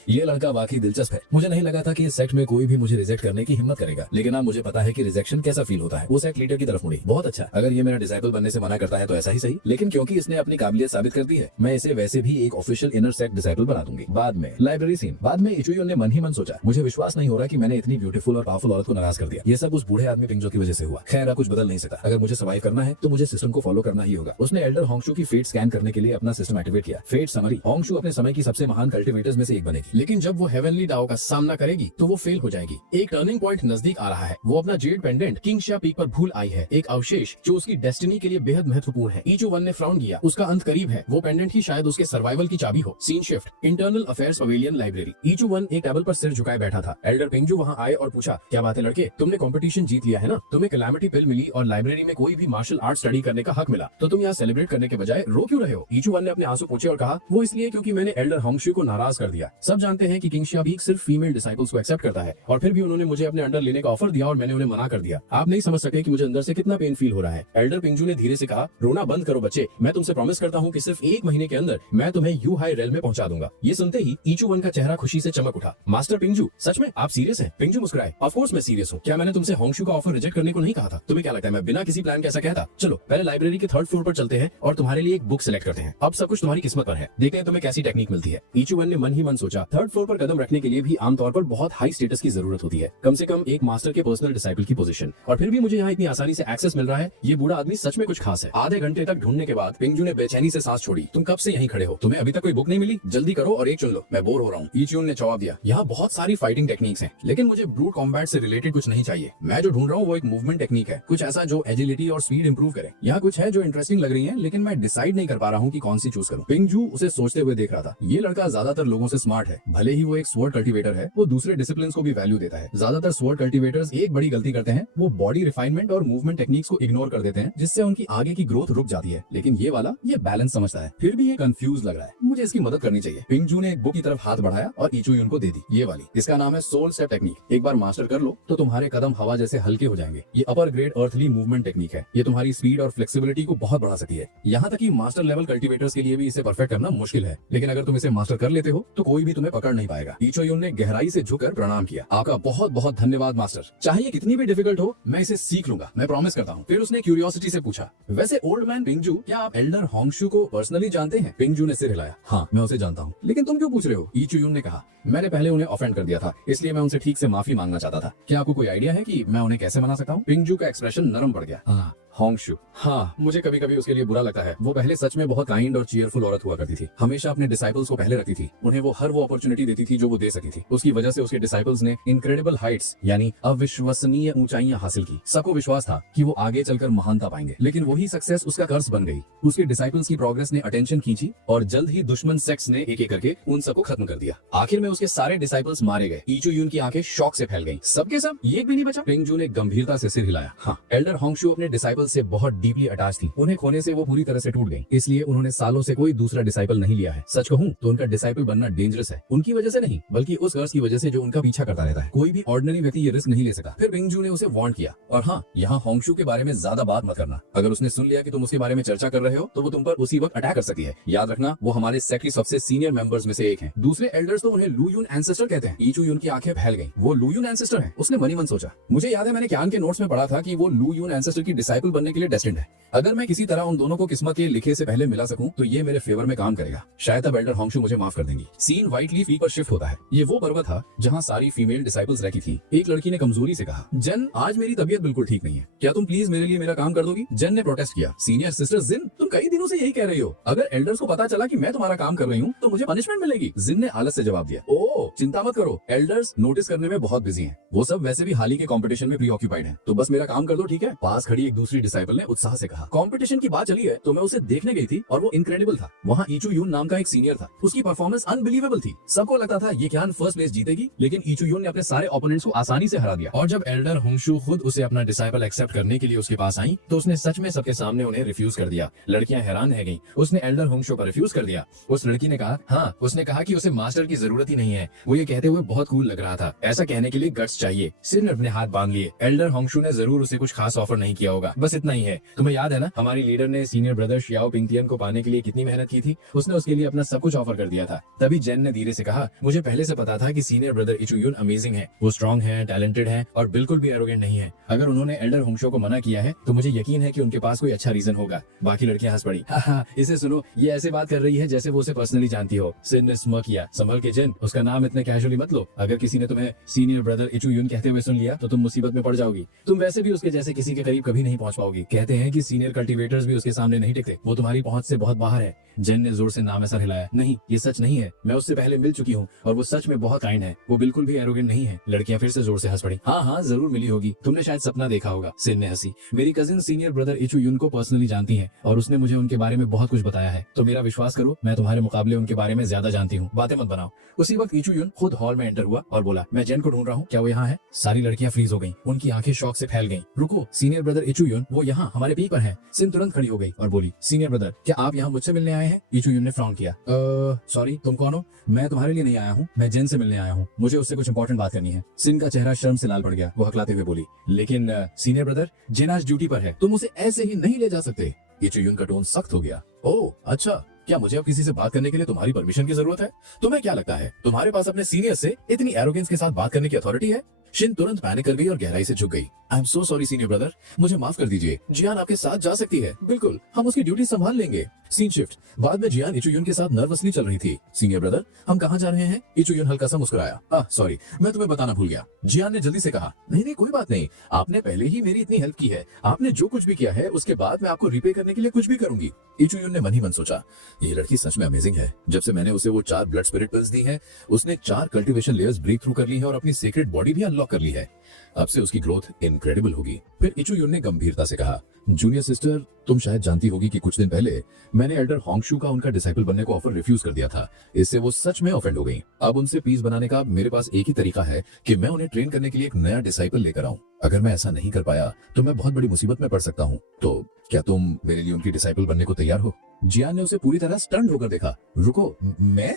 ये लड़का वाकई दिलचस्प है। मुझे नहीं लगा था कि इस सेक्ट में कोई भी मुझे रिजेक्ट करने की हिम्मत करेगा, लेकिन अब मुझे पता है कि रिजेक्शन कैसा फील होता है। वो सेक्ट लीडर की तरफ मुड़ी। बहुत अच्छा, अगर ये मेरा डिसाइपल बनने से मना करता है तो ऐसा ही सही, लेकिन क्योंकि इसने अपनी काबिलियत साबित कर दी है, मैं इसे वैसे भी एक ऑफिशियल इनर सेक्ट डिसाइपल बना दूंगी। बाद में लाइब्रेरी सीन। बाद में इचू युन ने मन ही मन सोचा, मुझे विश्वास नहीं हो रहा कि मैंने इतनी ब्यूटीफुल और पावरफुल औरत को नाराज कर दिया। ये सब उस बूढ़े आदमी पिंजो की वजह से हुआ। खैर, कुछ बदल नहीं सकता। अगर मुझे सर्वाइव करना है तो मुझे सिस्टम को फॉलो करना ही होगा। उसने एल्डर होंगशू की फेट स्कैन करने के लिए अपना सिस्टम एक्टिवेट किया। फेट समरी, होंगशू अपने समय की सबसे महान कल्टिवेटर्स में से एक बनेगी, लेकिन जब वो हेवनली डाओ का सामना करेगी तो वो फेल हो जाएगी। एक टर्निंग पॉइंट नजदीक आ रहा है। वो अपना जेड पेंडेंट किंग शिया पीक पर भूल आई है, एक अवशेष जो उसकी डेस्टिनी के लिए बेहद महत्वपूर्ण है। इचू वन ने फ्राउन किया। उसका अंत करीब है। वो पेंडेंट ही शायद उसके सर्वाइवल की चाबी हो। Scene shift, internal affairs pavilion library. Yichu Wan एक टेबल पर सिर झुकाए बैठा था। एल्डर पिंगजू वहाँ आए और पूछा, क्या बात है लड़के, तुमने कंपटीशन जीत लिया है ना? तुम्हें कैलामिटी पिल मिली और लाइब्रेरी में कोई भी मार्शल आर्ट स्टडी करने का हक मिला, तो तुम यहाँ सेलिब्रेट करने के बजाय रो क्यों रहे हो? इचू वन ने अपने आंसू पोंछे और कहा, वो इसलिए क्योंकि मैंने एल्डर होंगशू को नाराज कर दिया। सब जानते हैं कि किंग शिया पीक सिर्फ फीमेल डिसाइपल्स को एक्सेप्ट करता है, और फिर भी उन्होंने मुझे अपने अंडर लेने का ऑफर दिया और मैंने उन्हें मना कर दिया। आप नहीं समझ सके कि मुझे अंदर से कितना पेन फील हो रहा है। एल्डर पिंगजू ने धीरे से कहा, रोना बंद करो बच्चे, मैं तुमसे प्रॉमिस करता हूँ कि सिर्फ 1 महीने के अंदर मैं तुम्हें यू हाई रेल में पहुंचा दूंगा। ये सुनते ही इचू वन का चेहरा खुशी से चमक उठा। मास्टर पिंगजू, सच में आप सीरियस हैं? पिंगजू मुस्कुराए। ऑफ कोर्स मैं सीरियस हूँ। क्या मैंने तुमसे होंगशू का ऑफर रिजेक्ट करने को नहीं कहा था? तुम्हें क्या लगता है मैं बिना किसी प्लान के ऐसा कहता? चलो पहले लाइब्रेरी के 3rd फ्लोर पर चलते हैं और तुम्हारे लिए एक बुक सिलेक्ट करते हैं। अब सब कुछ तुम्हारी किस्मत पर है, देखते हैं तुम्हें कैसी टेक्निक मिलती है। इचू वन ने मन ही मन सोचा, 3rd फ्लोर पर कदम रखने के लिए भी आमतौर पर बहुत हाई स्टेटस की जरूरत होती है, कम से कम एक मास्टर के पर्सनल डिसाइपल की पोजीशन, और फिर भी मुझे यहाँ इतनी आसानी से एक्सेस मिल रहा है। ये बूढ़ा आदमी सच में कुछ खास है। आधे घंटे तक ढूंढने के बाद पिंगजू ने बेचैनी से सांस छोड़ी। तुम कब से यहीं खड़े हो? तुम्हें अभी तक कोई बुक नहीं मिली? जल्दी करो और एक चुन लो, मैं बोर हो रहा हूँ। इचू ने जवाब दिया, यहाँ बहुत सारी फाइटिंग टेक्निक्स हैं, लेकिन मुझे ब्रूट कॉम्बैट से रिलेटेड कुछ नहीं चाहिए। मैं जो ढूंढ रहा हूँ वो एक मूवमेंट टेक्निक है, कुछ ऐसा जो एजिलिटी और स्पीड इंप्रूव करे। यहाँ कुछ है जो इंटरेस्टिंग लग रही है, लेकिन मैं डिसाइड नहीं कर पा रहा हूँ कि कौन सी चूज करूँ। पिंगजू उसे सोचते हुए देख रहा था। ये लड़का ज्यादातर लोगों से स्मार्ट है, भले ही वो एक स्वॉर्ड कल्टीवेटर है, वो दूसरे डिसिप्लिन को भी वैल्यू देता है। ज्यादातर स्वॉर्ड कल्टीवेटर्स एक बड़ी गलती करते हैं, वो बॉडी रिफाइनमेंट और मूवमेंट टेक्निक्स को इग्नोर कर देते हैं, जिससे उनकी आगे की ग्रोथ रुक जाती है। लेकिन ये वाला ये बैलेंस समझता है, फिर भी ये कंफ्यूज लग रहा है। मुझे इसकी मदद करनी चाहिए। पिंगजू ने एक बुक की तरफ हाथ बढ़ाया और इचू युन को दे दी। ये वाली, इसका नाम है सोल स्टेप टेक्निक। एक बार मास्टर कर लो तो तुम्हारे कदम हवा जैसे हल्के हो जाएंगे। ये अपर ग्रेड अर्थली मूवमेंट टेक्निक है। ये तुम्हारी स्पीड और फ्लेक्सिबिलिटी को बहुत बढ़ा सकती है। यहाँ तक कि मास्टर लेवल कल्टीवेटर्स के लिए भी इसे परफेक्ट करना मुश्किल है, लेकिन अगर तुम इसे मास्टर कर लेते हो तो कोई भी तुम्हें पकड़ नहीं पाएगा। इचू युन ने गहराई से झुककर प्रणाम किया। आपका बहुत बहुत धन्यवाद मास्टर, चाहिए कितनी भी डिफिकल्ट हो मैं इसे सीख लूंगा, मैं प्रॉमिस करता हूँ। फिर उसने क्यूरियोसिटी से पूछा, वैसे ओल्ड मैन पिंगजू, क्या आप एल्डर होंगशू को पर्सनली जानते हैं? पिंगजू ने सिर हिलाया, हाँ मैं उसे जानता हूँ। लेकिन तुम क्यों पूछ रहे हो? इचू युन ने कहा, मैंने पहले उन्हें ऑफेंड कर दिया था, इसलिए मैं उनसे ठीक से माफी मांगना चाहता था। क्या आपको कोई आइडिया है कि मैं उन्हें कैसे मना सकता हूँ? पिंगजू का एक्सप्रेशन नरम पड़ गया। हाँ, होंगशु। हाँ, मुझे कभी कभी उसके लिए बुरा लगता है। वो पहले सच में बहुत काइंड और चीयरफुल औरत हुआ करती थी, हमेशा अपने डिसाइपल्स को पहले रखती थी, उन्हें वो हर वो अपॉर्चुनिटी देती थी जो वो दे सकी थी। उसकी वजह से उसके डिसाइपल्स ने इनक्रेडिबल हाइट्स यानी अविश्वसनीय ऊंचाइयां हासिल की। सबको विश्वास था कि वो आगे चलकर महानता पाएंगे, लेकिन वही सक्सेस उसका कर्ज बन गई। उसके डिसाइपल्स की प्रोग्रेस ने अटेंशन खींची और जल्द ही दुश्मन सेक्ट्स ने एक एक करके उन सबको खत्म कर दिया। आखिर में उसके सारे डिसाइपल्स मारे गए। ईचू यून की आंखें शौक से फैल गईं। सबके सब, एक भी नहीं बचा। पेंगजू ने गंभीरता से सिर हिलाया। हाँ, एल्डर होंगशु अपने डिसाइपल्स से बहुत डीपली अटैच थी। उन्हें खोने से वो पूरी तरह से टूट गई, इसलिए उन्होंने सालों से कोई दूसरा डिसाइपल नहीं लिया है। सच कहूं तो उनका डिसाइपल बनना डेंजरस है, उनकी वजह से नहीं बल्कि उस कर्स की वजह से जो उनका पीछा करता रहता है। कोई भी ऑर्डिनरी व्यक्ति ये रिस्क नहीं ले सकता। फिर पेंगजू ने उसे वार्न किया, और हाँ, यहाँ होंगशु के बारे में ज्यादा बात मत करना। अगर उसने सुन लिया कि तुम उसके बारे में चर्चा कर रहे हो तो वो तुम पर उसी वक्त अटैक कर सकती है। याद रखना, वो हमारे सेक्ट की सबसे सीनियर मेंबर्स में से एक हैं। दूसरे एल्डर्स तो उन्हें लू यून एंसेस्टर कहते हैं। ईचू यून की आंखें फैल गईं। वो लू यून एंसेस्टर है? उसने मनी मन सोचा। मुझे याद है मैंने ज्ञान के नोट्स में पढ़ा था कि वो लू यून एंसेस्टर की डिसाइपल बनने के लिए डेस्टिन्ड है। अगर मैं किसी तरह उन दोनों को किस्मत के लिखे से पहले मिला सकूं तो ये मेरे फेवर में काम करेगा। शायद अब एल्डर होंगशु मुझे माफ कर देंगी। सीन व्हाइट लीफ पर शिफ्ट होता है। ये वो पर्वत था जहाँ सारी फीमेल डिसाइपल्स रहती थी। एक लड़की ने कमजोरी से कहा, जन, आज मेरी तबीयत बिल्कुल ठीक नहीं है, क्या तुम प्लीज मेरे लिए मेरा काम कर दोगी? जन ने प्रोटेस्ट किया, सीनियर सिस्टर जिन, तुम कई दिनों से यही कह रही हो। अगर एल्डर्स को पता चला कि मैं तुम्हारा काम कर रही हूँ तो मुझे पनिशमेंट मिलेगी। जिन ने आलस से जवाब दिया, ओह चिंता मत करो, एल्डर्स नोटिस करने में बहुत बिजी हैं। वो सब वैसे भी हाल ही के कंपटीशन में प्रीऑक्यूपाइड हैं, तो बस मेरा काम कर दो, ठीक है? पास खड़ी एक दूसरी डिसाइपल ने उत्साह से कहा। कंपटीशन की बात चली है तो मैं उसे देखने गई थी और वो इनक्रेडिबल था। वहाँ ईचू यून नाम का एक सीनियर था, उसकी परफॉर्मेंस अनबिलीवेबल थी। सबको लगता था ये ज्ञान फर्स्ट प्लेस जीतेगी, लेकिन ईचू यून ने अपने सारे ओपोनेंट्स को आसानी से हरा दिया। और जब एल्डर होंगशु खुद उसे अपना डिसाइपल एक्सेप्ट करने के लिए उसके पास आई तो उसने सच में सबके सामने उन्हें रिफ्यूज कर दिया। लड़कियां हैरान रह गईं। उसने एल्डर होंगशु पर रिफ्यूज कर दिया। उस लड़की ने कहा, हाँ, उसने कहा कि उसे मास्टर की जरूरत ही नहीं है। वो ये कहते हुए बहुत कूल लग रहा था। ऐसा कहने के लिए गट्स चाहिए। सिर ने अपने हाथ बांध लिए। एल्डर होंगशु ने जरूर उसे कुछ खास ऑफर नहीं किया होगा, बस इतना ही है। तुम्हें याद है ना, हमारी लीडर ने सीनियर ब्रदर शियाओ पिंगतियन को पाने के लिए कितनी मेहनत की थी। उसने उसके लिए अपना सब कुछ ऑफर कर दिया था। तभी जेन ने धीरे से कहा, मुझे पहले से पता था कि सीनियर ब्रदर ईचू यून अमेजिंग है। वो स्ट्रॉन्ग है, टैलेंटेड है और बिल्कुल भी एरोगेंट नहीं है। अगर उन्होंने एल्डर होंगशु को मना किया है तो मुझे यकीन है कि उनके पास कोई अच्छा रीजन होगा। बाकी लड़कियां हंस पड़ी। इसे सुनो, ये ऐसे बात कर रही है जैसे वो उसे पर्सनली जानती हो। सिन ने स्मर्क किया। संभल के जेन, उसका नाम इतने कैजुअली मत लो। अगर किसी ने तुम्हें सीनियर ब्रदर ईचू यून कहते हुए सुन लिया तो तुम मुसीबत में पड़ जाओगी। तुम वैसे भी उसके जैसे किसी के करीब कभी नहीं पहुंच पाओगी। कहते हैं कि सीनियर कल्टीवेटर्स भी उसके सामने नहीं टिकते, वो तुम्हारी पहुंच से बहुत बाहर है। जेन ने जोर से नाम सर हिलाया। नहीं, ये सच नहीं है। मैं उससे पहले मिल चुकी हूँ और वो सच में बहुत काइंड है। वो बिल्कुल भी एरोगेंट नहीं है। लड़कियां फिर से जोर से हंस पड़ी। हाँ हाँ, जरूर मिली होगी। तुमने शायद सपना देखा होगा। सिन ने हंसी। मेरी कजिन सीनियर ब्रदर ईचू यून को पर्सनली जानती है और उसने मुझे उनके बारे में बहुत कुछ बताया है। तो मेरा विश्वास करो, मैं तुम्हारे मुकाबले उनके बारे में ज्यादा जानती हूँ। बातें मत बनाओ। उसी वक्त ईचू यून खुद हॉल में एंटर हुआ और बोला, मैं जेन को ढूंढ रहा हूँ, क्या वो यहाँ है? सारी लड़कियां फ्रीज हो गईं। उनकी आंखें शौक से फैल गईं। रुको, सीनियर ब्रदर ईचू यून, वो यहाँ हमारे पीक पर है। सिन तुरंत खड़ी हो गई और बोली, सीनियर ब्रदर, क्या आप यहाँ मुझसे मिलने आए हैं? ईचू यून ने फ्रॉन किया। सॉरी, तुम कौन हो? मैं तुम्हारे लिए नहीं आया हूँ, मैं जेन से मिलने आया हूँ। मुझे उससे कुछ इंपॉर्टेंट बात करनी है। सिन का चेहरा शर्म से लाल पड़ गया। वो हकलाते हुए बोली, लेकिन सीनियर ब्रदर, जेन आज ड्यूटी पर है, तुम उसे ऐसे ही नहीं ले जा सकते। ईचू यून का टोन सख्त हो गया। ओह अच्छा, क्या मुझे अब किसी से बात करने के लिए तुम्हारी परमिशन की जरूरत है? तुम्हें क्या लगता है तुम्हारे पास अपने सीनियर से इतनी एरोगेंस के साथ बात करने की अथॉरिटी है? शिन तुरंत पैनिक कर गई और गहराई से झुक गई। I am so sorry senior brother, मुझे माफ कर दीजिए। जियान आपके साथ जा सकती है। बिल्कुल, हम उसकी ड्यूटी संभाल लेंगे। Scene shift. बाद में जियान ईचू यून के साथ नर्वसली चल रही थी। सीनियर ब्रदर, हम कहाँ जा रहे हैं? ईचू यून हल्का सा मुस्कुराया। सॉरी, मैं तुम्हें बताना भूल गया। जियान ने जल्दी से कहा, नहीं नहीं कोई बात नहीं, आपने पहले ही मेरी इतनी हेल्प की है। आपने जो कुछ भी किया है उसके बाद मैं आपको रिपे करने के लिए कुछ भी करूंगी। ईचू यून ने मन ही मन सोचा, ये लड़की सच में अमेजिंग है। जब से मैंने उसे वो 4 ब्लड स्पिरिट पिल्स दी है, उसने 4 कल्टीवेशन लेयर्स ब्रेक थ्रू कर ली है और अपनी सीक्रेट बॉडी भी अनलॉक कर ली है। अब से उसकी ग्रोथ इनक्रेडिबल होगी। फिर ईचू यून ने गंभीरता से कहा, जूनियर सिस्टर, तुम शायद जानती होगी कि कुछ दिन पहले मैंने एल्डर होंगशु का उनका डिसाइपल बनने को ऑफर रिफ्यूज कर दिया था। इससे वो सच में ऑफेंड हो गई। अब उनसे पीस बनाने का मेरे पास एक ही तरीका है कि मैं उन्हें ट्रेन करने के लिए एक नया डिसाइपल लेकर आऊं। अगर मैं ऐसा नहीं कर पाया तो मैं बहुत बड़ी मुसीबत में पड़ सकता हूँ। तो क्या तुम मेरे लिए उनकी डिसाइपल बनने को तैयार हो? जियान ने उसे पूरी तरह स्टन्ड होकर देखा। रुको, मैं?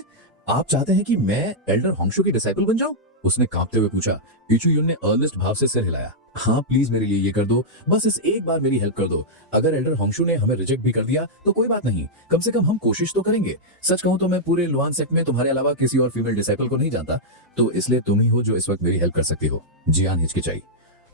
आप चाहते हैं कि मैं एल्डर होंगशु की डिसाइपल बन जाऊं? उसने कांपते हुए पूछा। ईचू यून ने अर्नेस्ट भाव से सिर हिलाया। हाँ प्लीज मेरे लिए ये कर दो, बस इस एक बार मेरी हेल्प कर दो। अगर एल्डर होंगशु ने हमें रिजेक्ट भी कर दिया तो कोई बात नहीं, कम से कम हम कोशिश तो करेंगे। सच कहूं तो मैं पूरे लुआन सेक्ट में तुम्हारे अलावा किसी और फीमेल डिसाइपल को नहीं जानता, तो इसलिए तुम ही हो जो इस वक्त मेरी हेल्प कर सकती हो। जियान हिचकिचाई,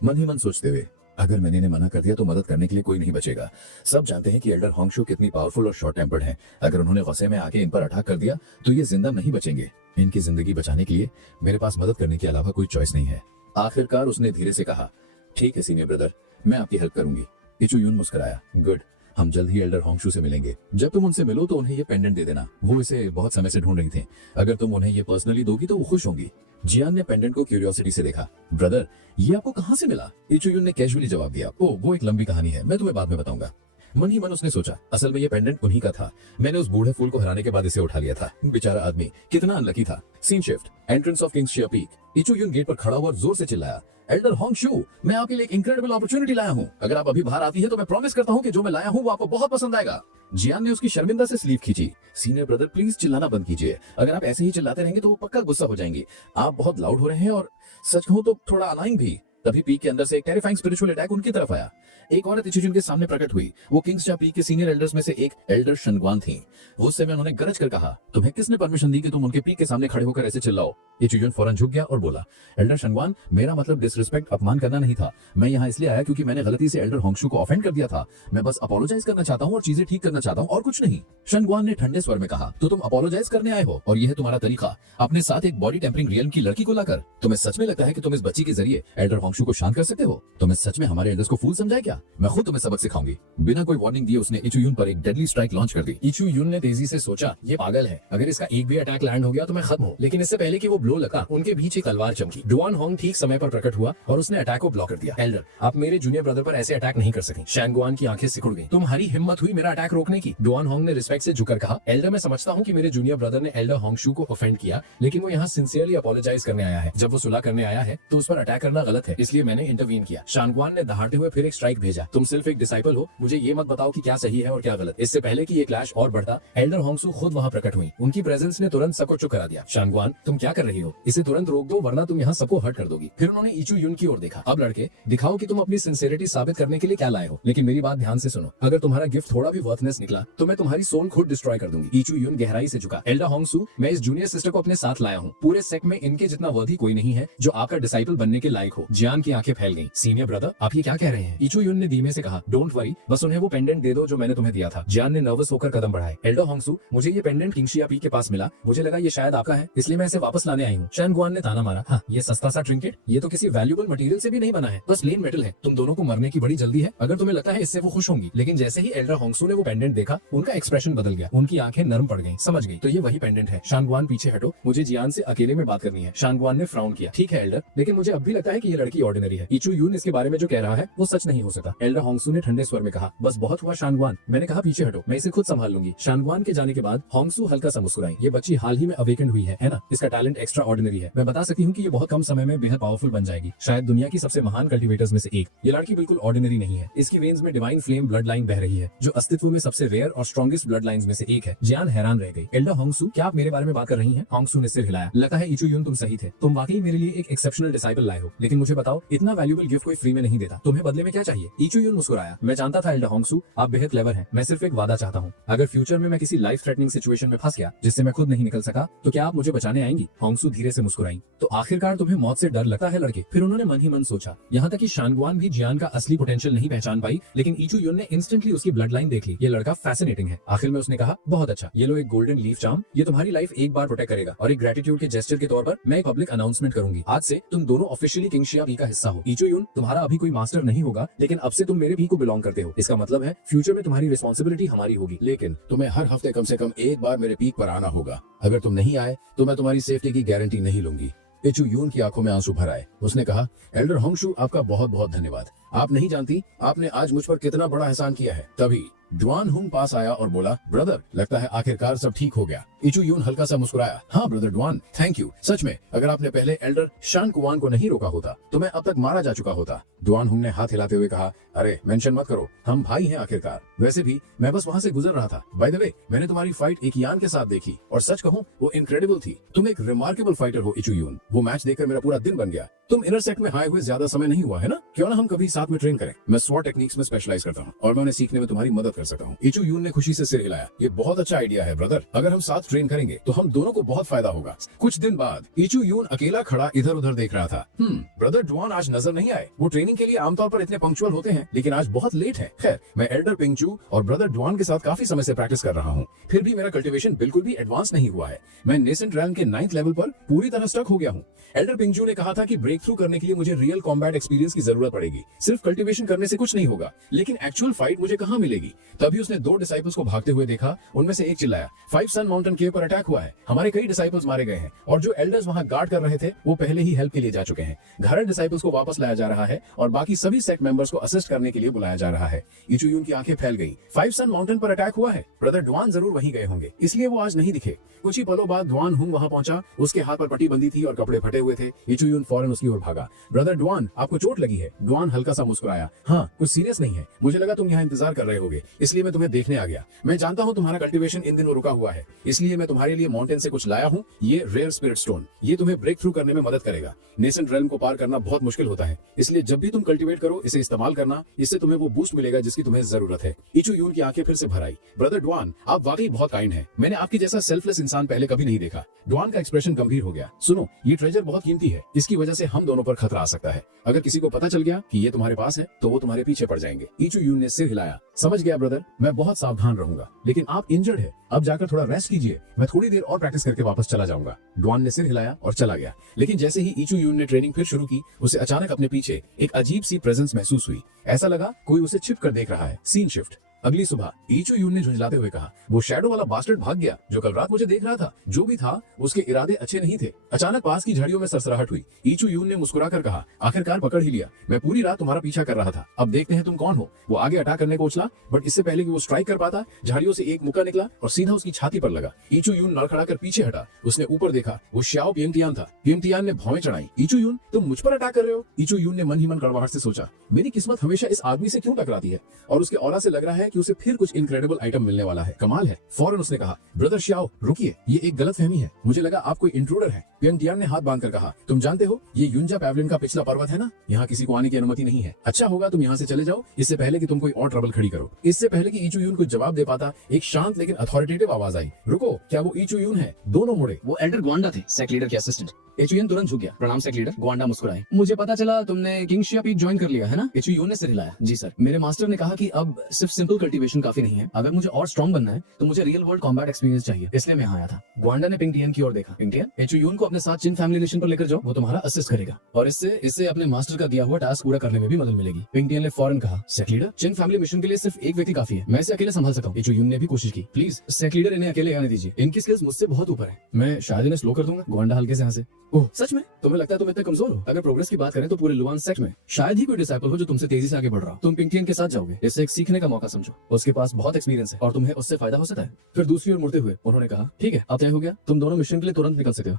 मन ही मन सोचते हुए, अगर मैंने इन्हें मना कर दिया तो मदद करने के लिए कोई नहीं बचेगा। सब जानते हैं कि एल्डर होंगशु कितनी पावरफुल और शॉर्ट टेम्पर्ड हैं। अगर उन्होंने गुस्से में आके इन पर अटैक कर दिया तो ये जिंदा नहीं बचेंगे। इनकी जिंदगी बचाने के लिए मेरे पास मदद करने के अलावा कोई चॉइस नहीं है। आखिरकार उसने धीरे से कहा, ठीक है सीनियर ब्रदर, मैं आपकी हेल्प करूंगी। इचू यून मुस्कुराया। गुड, हम जल्द ही एल्डर होंगशू से मिलेंगे। जब तुम उनसे मिलो तो उन्हें ये पेंडेंट दे देना, वो इसे बहुत समय से ढूंढ रही थी। अगर तुम उन्हें ये पर्सनली दोगी तो वो खुश होंगी। जियान ने पेंडेंट को क्यूरियोसिटी से देखा। ब्रदर, ये आपको कहाँ से मिला? इचू यून ने कैजुअली जवाब दिया। ओ, वो एक लंबी कहानी है, मैं तुम्हें बाद में बताऊंगा। मन ही मन उसने सोचा, असल में ये पेंडेंट उन्हीं का था। मैंने उस बूढ़े फूल को हराने के बाद इसे उठा लिया था। बेचारा आदमी कितना अनलकी था। Scene shift, entrance of kings Xia peak. Yichu Yun gate पर खड़ा हुआ और जोर से चिल्लाया, एल्डर होंगशू, मैं आपके लिए एक इनक्रेडिबल अपॉर्चुनिटी लाया हूँ। अगर आप अभी बाहर आती है तो मैं प्रॉमिस करता हूँ कि जो मैं लाया हूँ वो आपको बहुत पसंद आएगा। जियान ने उसकी शर्मिंदा से स्लीव खींची। सीनियर ब्रदर, प्लीज चिल्लाना बंद कीजिए। अगर आप ऐसे ही चिल्लाते रहेंगे तो वो पक्का गुस्सा हो जाएंगी। आप बहुत लाउड हो रहे हैं और सच कहूं तो थोड़ा अनाइंग भी। तभी पीक के अंदर से एक टेरिफाइंग स्पिरिचुअल अटैक उनकी तरफ आया। एक औरत इचू यून के सामने प्रकट हुई। वो किंग्स चा पीक के सीनियर एल्डर्स में से एक एल्डर शनग्वान थी। उस समय उन्होंने गरज कर कहा, तुम्हें किसने परमिशन दी कि तुम उनके पीक के सामने खड़े होकर ऐसे चिल्लाओ? इचू यून फौरन झुक गया और बोला, एल्डर शनग्वान, मेरा मतलब डिसरिस्पेक्ट, अपमान करना नहीं था। मैं यहाँ इसलिए आया क्योंकि मैंने गलती से एल्डर होंगशू को ऑफेंड कर दिया था। मैं बस अपोलोजाइज करना चाहता हूँ और चीजें ठीक करना चाहता हूँ और कुछ नहीं। शनग्वान ने ठंडे स्वर में कहा, तो तुम अपोलोजाइज करने आए हो और यह है तुम्हारा तरीका, अपने साथ एक बॉडी टेम्परिंग रियल्म की लड़की को लाकर? तुम्हें सच में लगता है कि तुम इस बच्ची के जरिए एल्डर होंगशू को शांत कर सकते हो? तुम्हें सच में हमारे एल्डर्स को फूल समझा है क्या? मैं खुद तुम्हें सबक सिखाऊंगी। बिना कोई वार्निंग दिए उसने इचू यून पर एक डेडली स्ट्राइक लॉन्च कर दी। इचू यून ने तेजी से सोचा, ये पागल है, अगर इसका एक भी अटैक लैंड हो गया तो मैं खत्म हूँ। लेकिन इससे पहले कि वो ब्लो लगा, उनके बीच एक तलवार चमकी। डुआन होंग ठीक समय पर प्रकट हुआ और उसने अटैक को ब्लॉक कर दिया। एल्डर, आप मेरे जूनियर ब्रदर पर ऐसे अटैक नहीं कर सके। शैंगुआन की आंखें सिकुड़ गई। तुम्हारी हिम्मत हुई मेरा अटैक रोकने की? डुआन होंग ने रिस्पेक्ट से झुककर कहा, एल्डर, मैं समझता हूँ कि मेरे जूनियर ब्रदर ने एल्डर होंगशू को ऑफेंड किया, लेकिन वो यहाँ सिंसियरली अपोलोजाइज करने आया है। जब वो सुलह करने आया है तो उस पर अटैक करना गलत है, इसलिए मैंने इंटरवीन किया। शांगुआन ने दहाड़ते हुए फिर एक स्ट्राइक भेजा। तुम सिर्फ एक डिसाइपल हो, मुझे ये मत बताओ कि क्या सही है और क्या गलत। इससे पहले कि ये क्लैश और बढ़ता, एल्डर होंगशू खुद वहाँ प्रकट हुई। उनकी प्रेजेंस ने तुरंत सबको चुप करा दिया। शांगुआन, तुम क्या कर रही हो? इसे तुरंत रोक दो वरना तुम यहाँ सबको हर्ट कर दोगी। फिर उन्होंने इचू यून की ओर देखा। अब लड़के, दिखाओ कि तुम अपनी सिंसियरिटी साबित करने के लिए क्या लाए हो। लेकिन मेरी बात ध्यान से सुनो, अगर तुम्हारा गिफ्ट थोड़ा भी वर्थनेस निकला तो मैं तुम्हारी सोल खुद डिस्ट्रॉय कर दूंगी। इचू यून गहराई से झुका। एल्डर होंगशू, मैं इस जूनियर सिस्टर को अपने साथ लाया हूँ। पूरे सेक्ट में इनके जितना वर्दी कोई नहीं है जो आपका डिसाइपल बनने के लायक हो। जियान की आंखें फैल गई। सीनियर ब्रदर, आप ये क्या कह रहे हैं? इचू यून ने धीमे से कहा, डोंट वरी, बस उन्हें वो पेंडेंट दे दो जो मैंने तुम्हें दिया था। जियान ने नर्वस होकर कदम बढ़ाए। एल्डर होंगशू, मुझे ये पेंडेंट किंगशिया पीक के पास मिला, मुझे लगा ये शायद आपका है, इसलिए मैं इसे वापस लाने आई हूँ। शैंगुआन ने ताना मारा, हाँ, ये सस्ता सा ट्रिंकेट, ये तो किसी वैल्यूएबल मटेरियल से भी नहीं बना है, बस प्लेन मेटल है। तुम दोनों को मरने की बड़ी जल्दी है, अगर तुम्हें लगता है इससे वो खुश होंगी। लेकिन जैसे ही एल्डर होंगशू ने वो पेंडेंट देखा, उनका एक्सप्रेशन बदल गया। उनकी आंखें नरम पड़ गईं। समझ गई, तो ये वही पेंडेंट है। शांगुआन, पीछे हटो, मुझे जियान से अकेले में बात करनी है। शांगुआन ने फ्राउन किया। ठीक है एल्डर, लेकिन मुझे अब भी लगता है कि ये लड़की ऑर्डिनरी है। इचू यून इसके बारे में जो कह रहा है वो सच नहीं हो सकता। एल्डर होंगशू ने ठंडे स्वर में कहा, बस बहुत हुआ शांगुआन, मैंने कहा पीछे हटो, मैं इसे खुद संभाल लूंगी। शांगुआन के जाने के बाद होंगशू हल्का सा मुस्कुराई। ये बच्ची हाल ही में अवेकेंड हुई है ना? इसका टैलेंट एक्स्ट्रा ऑर्डिनरी है। मैं बता सकती हूँ कि ये बहुत कम समय में बेहद पावरफुल बन जाएगी, शायद दुनिया की सबसे महान कल्टीवेटर्स में से एक। ये लड़की बिल्कुल ऑर्डिनरी नहीं है। इसकी वेन्स में डिवाइन फ्लेम ब्लड लाइन बह रही है, जो अस्तित्व में सबसे रेयर और स्ट्रॉन्गेस्ट ब्लड लाइंस में से एक है। जियान हैरान रह गई। एल्डर होंगशू, क्या आप मेरे बारे में बात कर रही हैं? होंगशू ने सिर हिलाया। लगता है इचू यून, तुम सही थे, तुम वाकई मेरे लिए एक एक्सेप्शनल डिसाइपल लाए हो। लेकिन मुझे बताओ, इतना वैल्यूएबल गिफ्ट कोई फ्री में नहीं देता, तुम्हें बदले में क्या चाहिए? इचू यून मुस्कुराया। मैं जानता था एल्डर होंगशू, आप बेहद क्लेवर हैं। मैं सिर्फ एक वादा चाहता हूँ, अगर फ्यूचर में मैं किसी लाइफ थ्रेटनिंग सिचुएशन में फंस गया जिससे मैं खुद नहीं निकल सका, तो क्या आप मुझे बचाने आएंगी? होंगशू धीरे से मुस्कुराई। तो आखिरकार तुम्हें मौत से डर लगता है लड़के? फिर उन्होंने मन ही मन सोचा। यहाँ तक कि शांगुआन भी जियान का असली पोटेंशियल नहीं पहचान पाई, लेकिन इचू यून ने इंस्टेंटली उसकी ब्लड लाइन देख ली। ये लड़का फैसिनेटिंग है। आखिर में उसने कहा, बहुत अच्छा, ये लो एक गोल्डन लीफ चार्म, ये तुम्हारी लाइफ एक बार प्रोटेक्ट करेगा। और एक ग्रेटिट्यूड के जेस्चर के तौर पर मैं एक पब्लिक अनाउंसमेंट करूंगी, आज से तुम दोनों ऑफिशियली किंगशिया पीक का हिस्सा हो। इचू यून, तुम्हारा अभी कोई मास्टर नहीं होगा, लेकिन अब से तुम मेरे पीक को बिलोंग करते हो। इसका मतलब है फ्यूचर में तुम्हारी रिस्पॉन्सिबिलिटी हमारी होगी। लेकिन तुम्हें हर हफ्ते कम से कम एक बार मेरे पीक पर आना होगा। अगर तुम नहीं आए तो मैं तुम्हारी सेफ्टी की गारंटी नहीं लूंगी। इचू यून की आंखों में आंसू भर आए। उसने कहा, एल्डर होंगशू, आपका बहुत बहुत धन्यवाद। आप नहीं जानती आपने आज मुझ पर कितना बड़ा एहसान किया है। तभी डुआन हुंग पास आया और बोला, ब्रदर, लगता है आखिरकार सब ठीक हो गया। इचू यून हल्का सा मुस्कुराया। हाँ ब्रदर डुआन, थैंक यू। सच में, अगर आपने पहले एल्डर शांगकुआन को नहीं रोका होता तो मैं अब तक मारा जा चुका होता। डुआन हुंग ने हाथ हिलाते हुए कहा, अरे मेंशन मत करो, हम भाई हैं आखिरकार। वैसे भी मैं बस वहाँ से गुजर रहा था। बाय द वे, मैंने तुम्हारी फाइट एक यान के साथ देखी और सच कहूँ वो इनक्रेडिबल थी। तुम एक रिमार्केबल फाइटर हो इचू यून। वो मैच देखकर मेरा पूरा दिन बन गया। तुम इनर सेक्ट में आए हुए ज्यादा समय नहीं हुआ है ना? क्यों ना हम कभी साथ में ट्रेन करें? मैं स्वॉट टेक्निक्स में स्पेशलाइज करता हूँ और मैं उन्हें सीखने में तुम्हारी मदद कर सकता हूँ। इचू यून ने खुशी से सिर हिलाया। ये बहुत अच्छा आइडिया है ब्रदर। अगर हम साथ ट्रेन करेंगे तो हम दोनों को बहुत फायदा होगा। कुछ दिन बाद इचू यून अकेला खड़ा इधर उधर देख रहा था। ब्रदर डुआन आज नजर नहीं आए। वो ट्रेनिंग के लिए आमतौर पर इतने पंक्चुअल होते हैं, लेकिन आज बहुत लेट है। खैर, मैं एल्डर पिंगचू और ब्रदर डुआन के साथ काफी समय से प्रैक्टिस कर रहा हूँ। फिर भी मेरा कल्टीवेशन बिल्कुल भी एडवांस नहीं हुआ है। मैं नेसेंट रैल्म के 9th लेवल पर पूरी तरह स्टक हो गया हूँ। एल्डर पिंगचू ने कहा था कि ब्रेक ब्रेक थ्रू करने के लिए मुझे रियल कॉम्बैट एक्सपीरियंस की जरूरत पड़ेगी। सिर्फ कल्टीवेशन करने से कुछ नहीं होगा, लेकिन एक्चुअल फाइट मुझे कहाँ मिलेगी? तभी उसने 2 डिसाइपल्स को भागते हुए देखा। उनमें से एक चिल्लाया, 5 सन माउंटेन केव पर अटैक हुआ है, हमारे कई डिसाइपल्स मारे गए हैं और जो एल्डर्स वहां गार्ड कर रहे थे वो पहले ही हेल्प के लिए जा चुके हैं। घर डिसाइपल्स को वापस लाया जा रहा है और बाकी सभी सेक्ट मेंबर्स को असिस्ट करने के लिए बुलाया जा रहा है। इचू यून की आंखें फैल गई। 5 सन माउंटेन पर अटैक हुआ है, ब्रदर ड्वान जरूर वहीं गए होंगे, इसलिए वो आज नहीं दिखे। कुछ ही पलों बाद ड्वान हुंग वहां पहुंचा। उसके हाथ पर पट्टी बंधी थी और कपड़े फटे हुए थे। इचू यून फौरन उसकी ओर भागा। ब्रदर ड्वान, आपको चोट लगी है? ड्वान हल्का सा मुस्कुराया, हाँ कुछ सीरियस नहीं है, मुझे लगा तुम यहाँ इंतजार कर रहे होगे, इसलिए मैं तुम्हें देखने आ गया। मैं जानता हूँ तुम्हारा कल्टीवेशन इन दिनों रुका हुआ है, इसलिए मैं तुम्हारे लिए माउंटेन से कुछ लाया हूँ। ये रेयर स्पिरिट स्टोन, ये तुम्हें ब्रेक थ्रू करने में मदद करेगा। नेसेंट रेल्म को पार करना बहुत मुश्किल होता है, इसलिए जब भी तुम कल्टीवेट करो इसे इस्तेमाल करना, इससे तुम्हें वो बूस्ट मिलेगा जिसकी तुम्हें जरूरत है। इचू यून की आंखें फिर से भर आई। ब्रदर ड्वान, आप वाकई बहुत काइंड हैं, मैंने आपकी जैसा सेल्फलेस इंसान पहले कभी नहीं देखा। ड्वान का एक्सप्रेशन गंभीर हो गया। सुनो, ये ट्रेजर बहुत कीमती है, इसकी वजह से हम दोनों पर खतरा आ सकता है। अगर किसी को पता चल गया कि ये तुम्हारे पास है तो वो तुम्हारे पीछे पड़ जाएंगे। इचू यून ने सिर हिलाया। समझ गया ब्रदर, मैं बहुत सावधान रहूंगा, लेकिन आप इंजर्ड है, अब जाकर थोड़ा रेस्ट कीजिए, मैं थोड़ी देर और प्रैक्टिस करके वापस चला जाऊंगा। ड्वान ने सिर हिलाया और चला गया। लेकिन जैसे ही इचू यून ने ट्रेनिंग फिर शुरू की, उसे अचानक अपने पीछे एक अजीब सी प्रेजेंस महसूस हुई। ऐसा लगा कोई उसे छिप कर देख रहा है। Scene shift. अगली सुबह इचू यून ने झुंझलाते हुए कहा, वो शैडो वाला बास्टर्ड भाग गया जो कल रात मुझे देख रहा था। जो भी था उसके इरादे अच्छे नहीं थे। अचानक पास की झाड़ियों में सरसराहट हुई। इचू यून ने मुस्कुराकर कहा, आखिरकार पकड़ ही लिया, मैं पूरी रात तुम्हारा पीछा कर रहा था, अब देखते हैं तुम कौन हो। वो आगे अटैक करने को उछला, बट इससे पहले कि वो स्ट्राइक कर पाता, झाड़ियों से एक मुक्का निकला और सीधा उसकी छाती पर लगा। इचू यून लड़खड़ाकर पीछे हटा। उसने ऊपर देखा, वो श्याओ पियंगटियान था। पियंगटियान ने भौवें चढ़ाई। इचू यून, तुम मुझ पर अटैक कर रहे हो? इचू यून ने मन ही मन कड़वाहट से सोचा, मेरी किस्मत हमेशा इस आदमी से क्यों टकराती है, और उसके ऑरा से लग रहा है कि उसे फिर कुछ इनक्रेडिबल आइटम मिलने वाला है। कमाल है। फौरन उसने कहा, ब्रदर श्याओ रुकिए, ये एक गलतफहमी है, मुझे लगा आप कोई इंट्रूडर है। पियंगटियान ने हाथ बांधकर कहा, तुम जानते हो ये युंजा पैवलिन का पिछला पर्वत है ना, यहाँ किसी को आने की अनुमति नहीं है। अच्छा होगा तुम यहाँ से चले जाओ, इससे पहले कि तुम कोई और ट्रबल खड़ी करो। इससे पहले कि इचू यून कुछ जवाब दे पाता, एक शांत लेकिन अथॉरिटेटिव आवाज आई, रुको, क्या वो इचू यून है? दोनों मुड़े। वो एल्डर ग्वांडा थे, सेक्ट लीडर के असिस्टेंट। एचुयन तुरंत झुक गया। प्रणाम सेक्ट लीडर। ग्वांडा मुस्कुराए। मुझे पता चला तुमने किंगशिया पीक ज्वाइन कर लिया है ना? एचुयन ने सिर हिलाया। जी सर, मेरे मास्टर ने कहा कि अब सिर्फ सिंपल कल्टीवेशन काफी नहीं है, अगर मुझे और स्ट्रॉन्ग बनना है तो मुझे रियल वर्ल्ड कॉम्बैट एक्सपीरियंस चाहिए, इसलिए मैं यहाँ आया था। ग्वांडा ने पिंगटियन की ओर देखा। पिंगटियन, एचुयन को अपने साथ चिन फैमिली नेशन पर लेकर जाओ, वो तुम्हारा असिस्ट करेगा और इससे अपने मास्टर का दिया हुआ टास्क पूरा करने में भी मदद मिलेगी। पिंगटियन ने फौरन कहा, सेक्ट लीडर, चिन फैमिली मिशन के लिए सिर्फ एक व्यक्ति काफी है, मैं इसे अकेले संभाल सकता हूँ। एचुयन ने भी कोशिश की। प्लीज सेक्ट लीडर, इन्हें अकेले आने दीजिए, इनकी स्किल्स मुझसे बहुत ऊपर है, मैं शायद इन्हें स्लो कर दूंगा। ग्वांडा हल्के से हंसे। ओह सच में? तुम्हें लगता है तुम इतने कमजोर हो? अगर प्रोग्रेस की बात करें तो पूरे लुआन सेक्ट में शायद ही कोई डिसाइपल हो जो तुमसे तेजी से आगे बढ़ रहा हो। तुम पिंगटियन के साथ जाओगे, इसे एक सीखने का मौका समझो, उसके पास बहुत एक्सपीरियंस है और तुम्हें उससे फायदा हो सकता है। फिर दूसरी ओर मुड़ते हुए उन्होंने कहा, ठीक है अब तय हो गया, तुम दोनों मिशन के लिए तुरंत निकल सकते हो।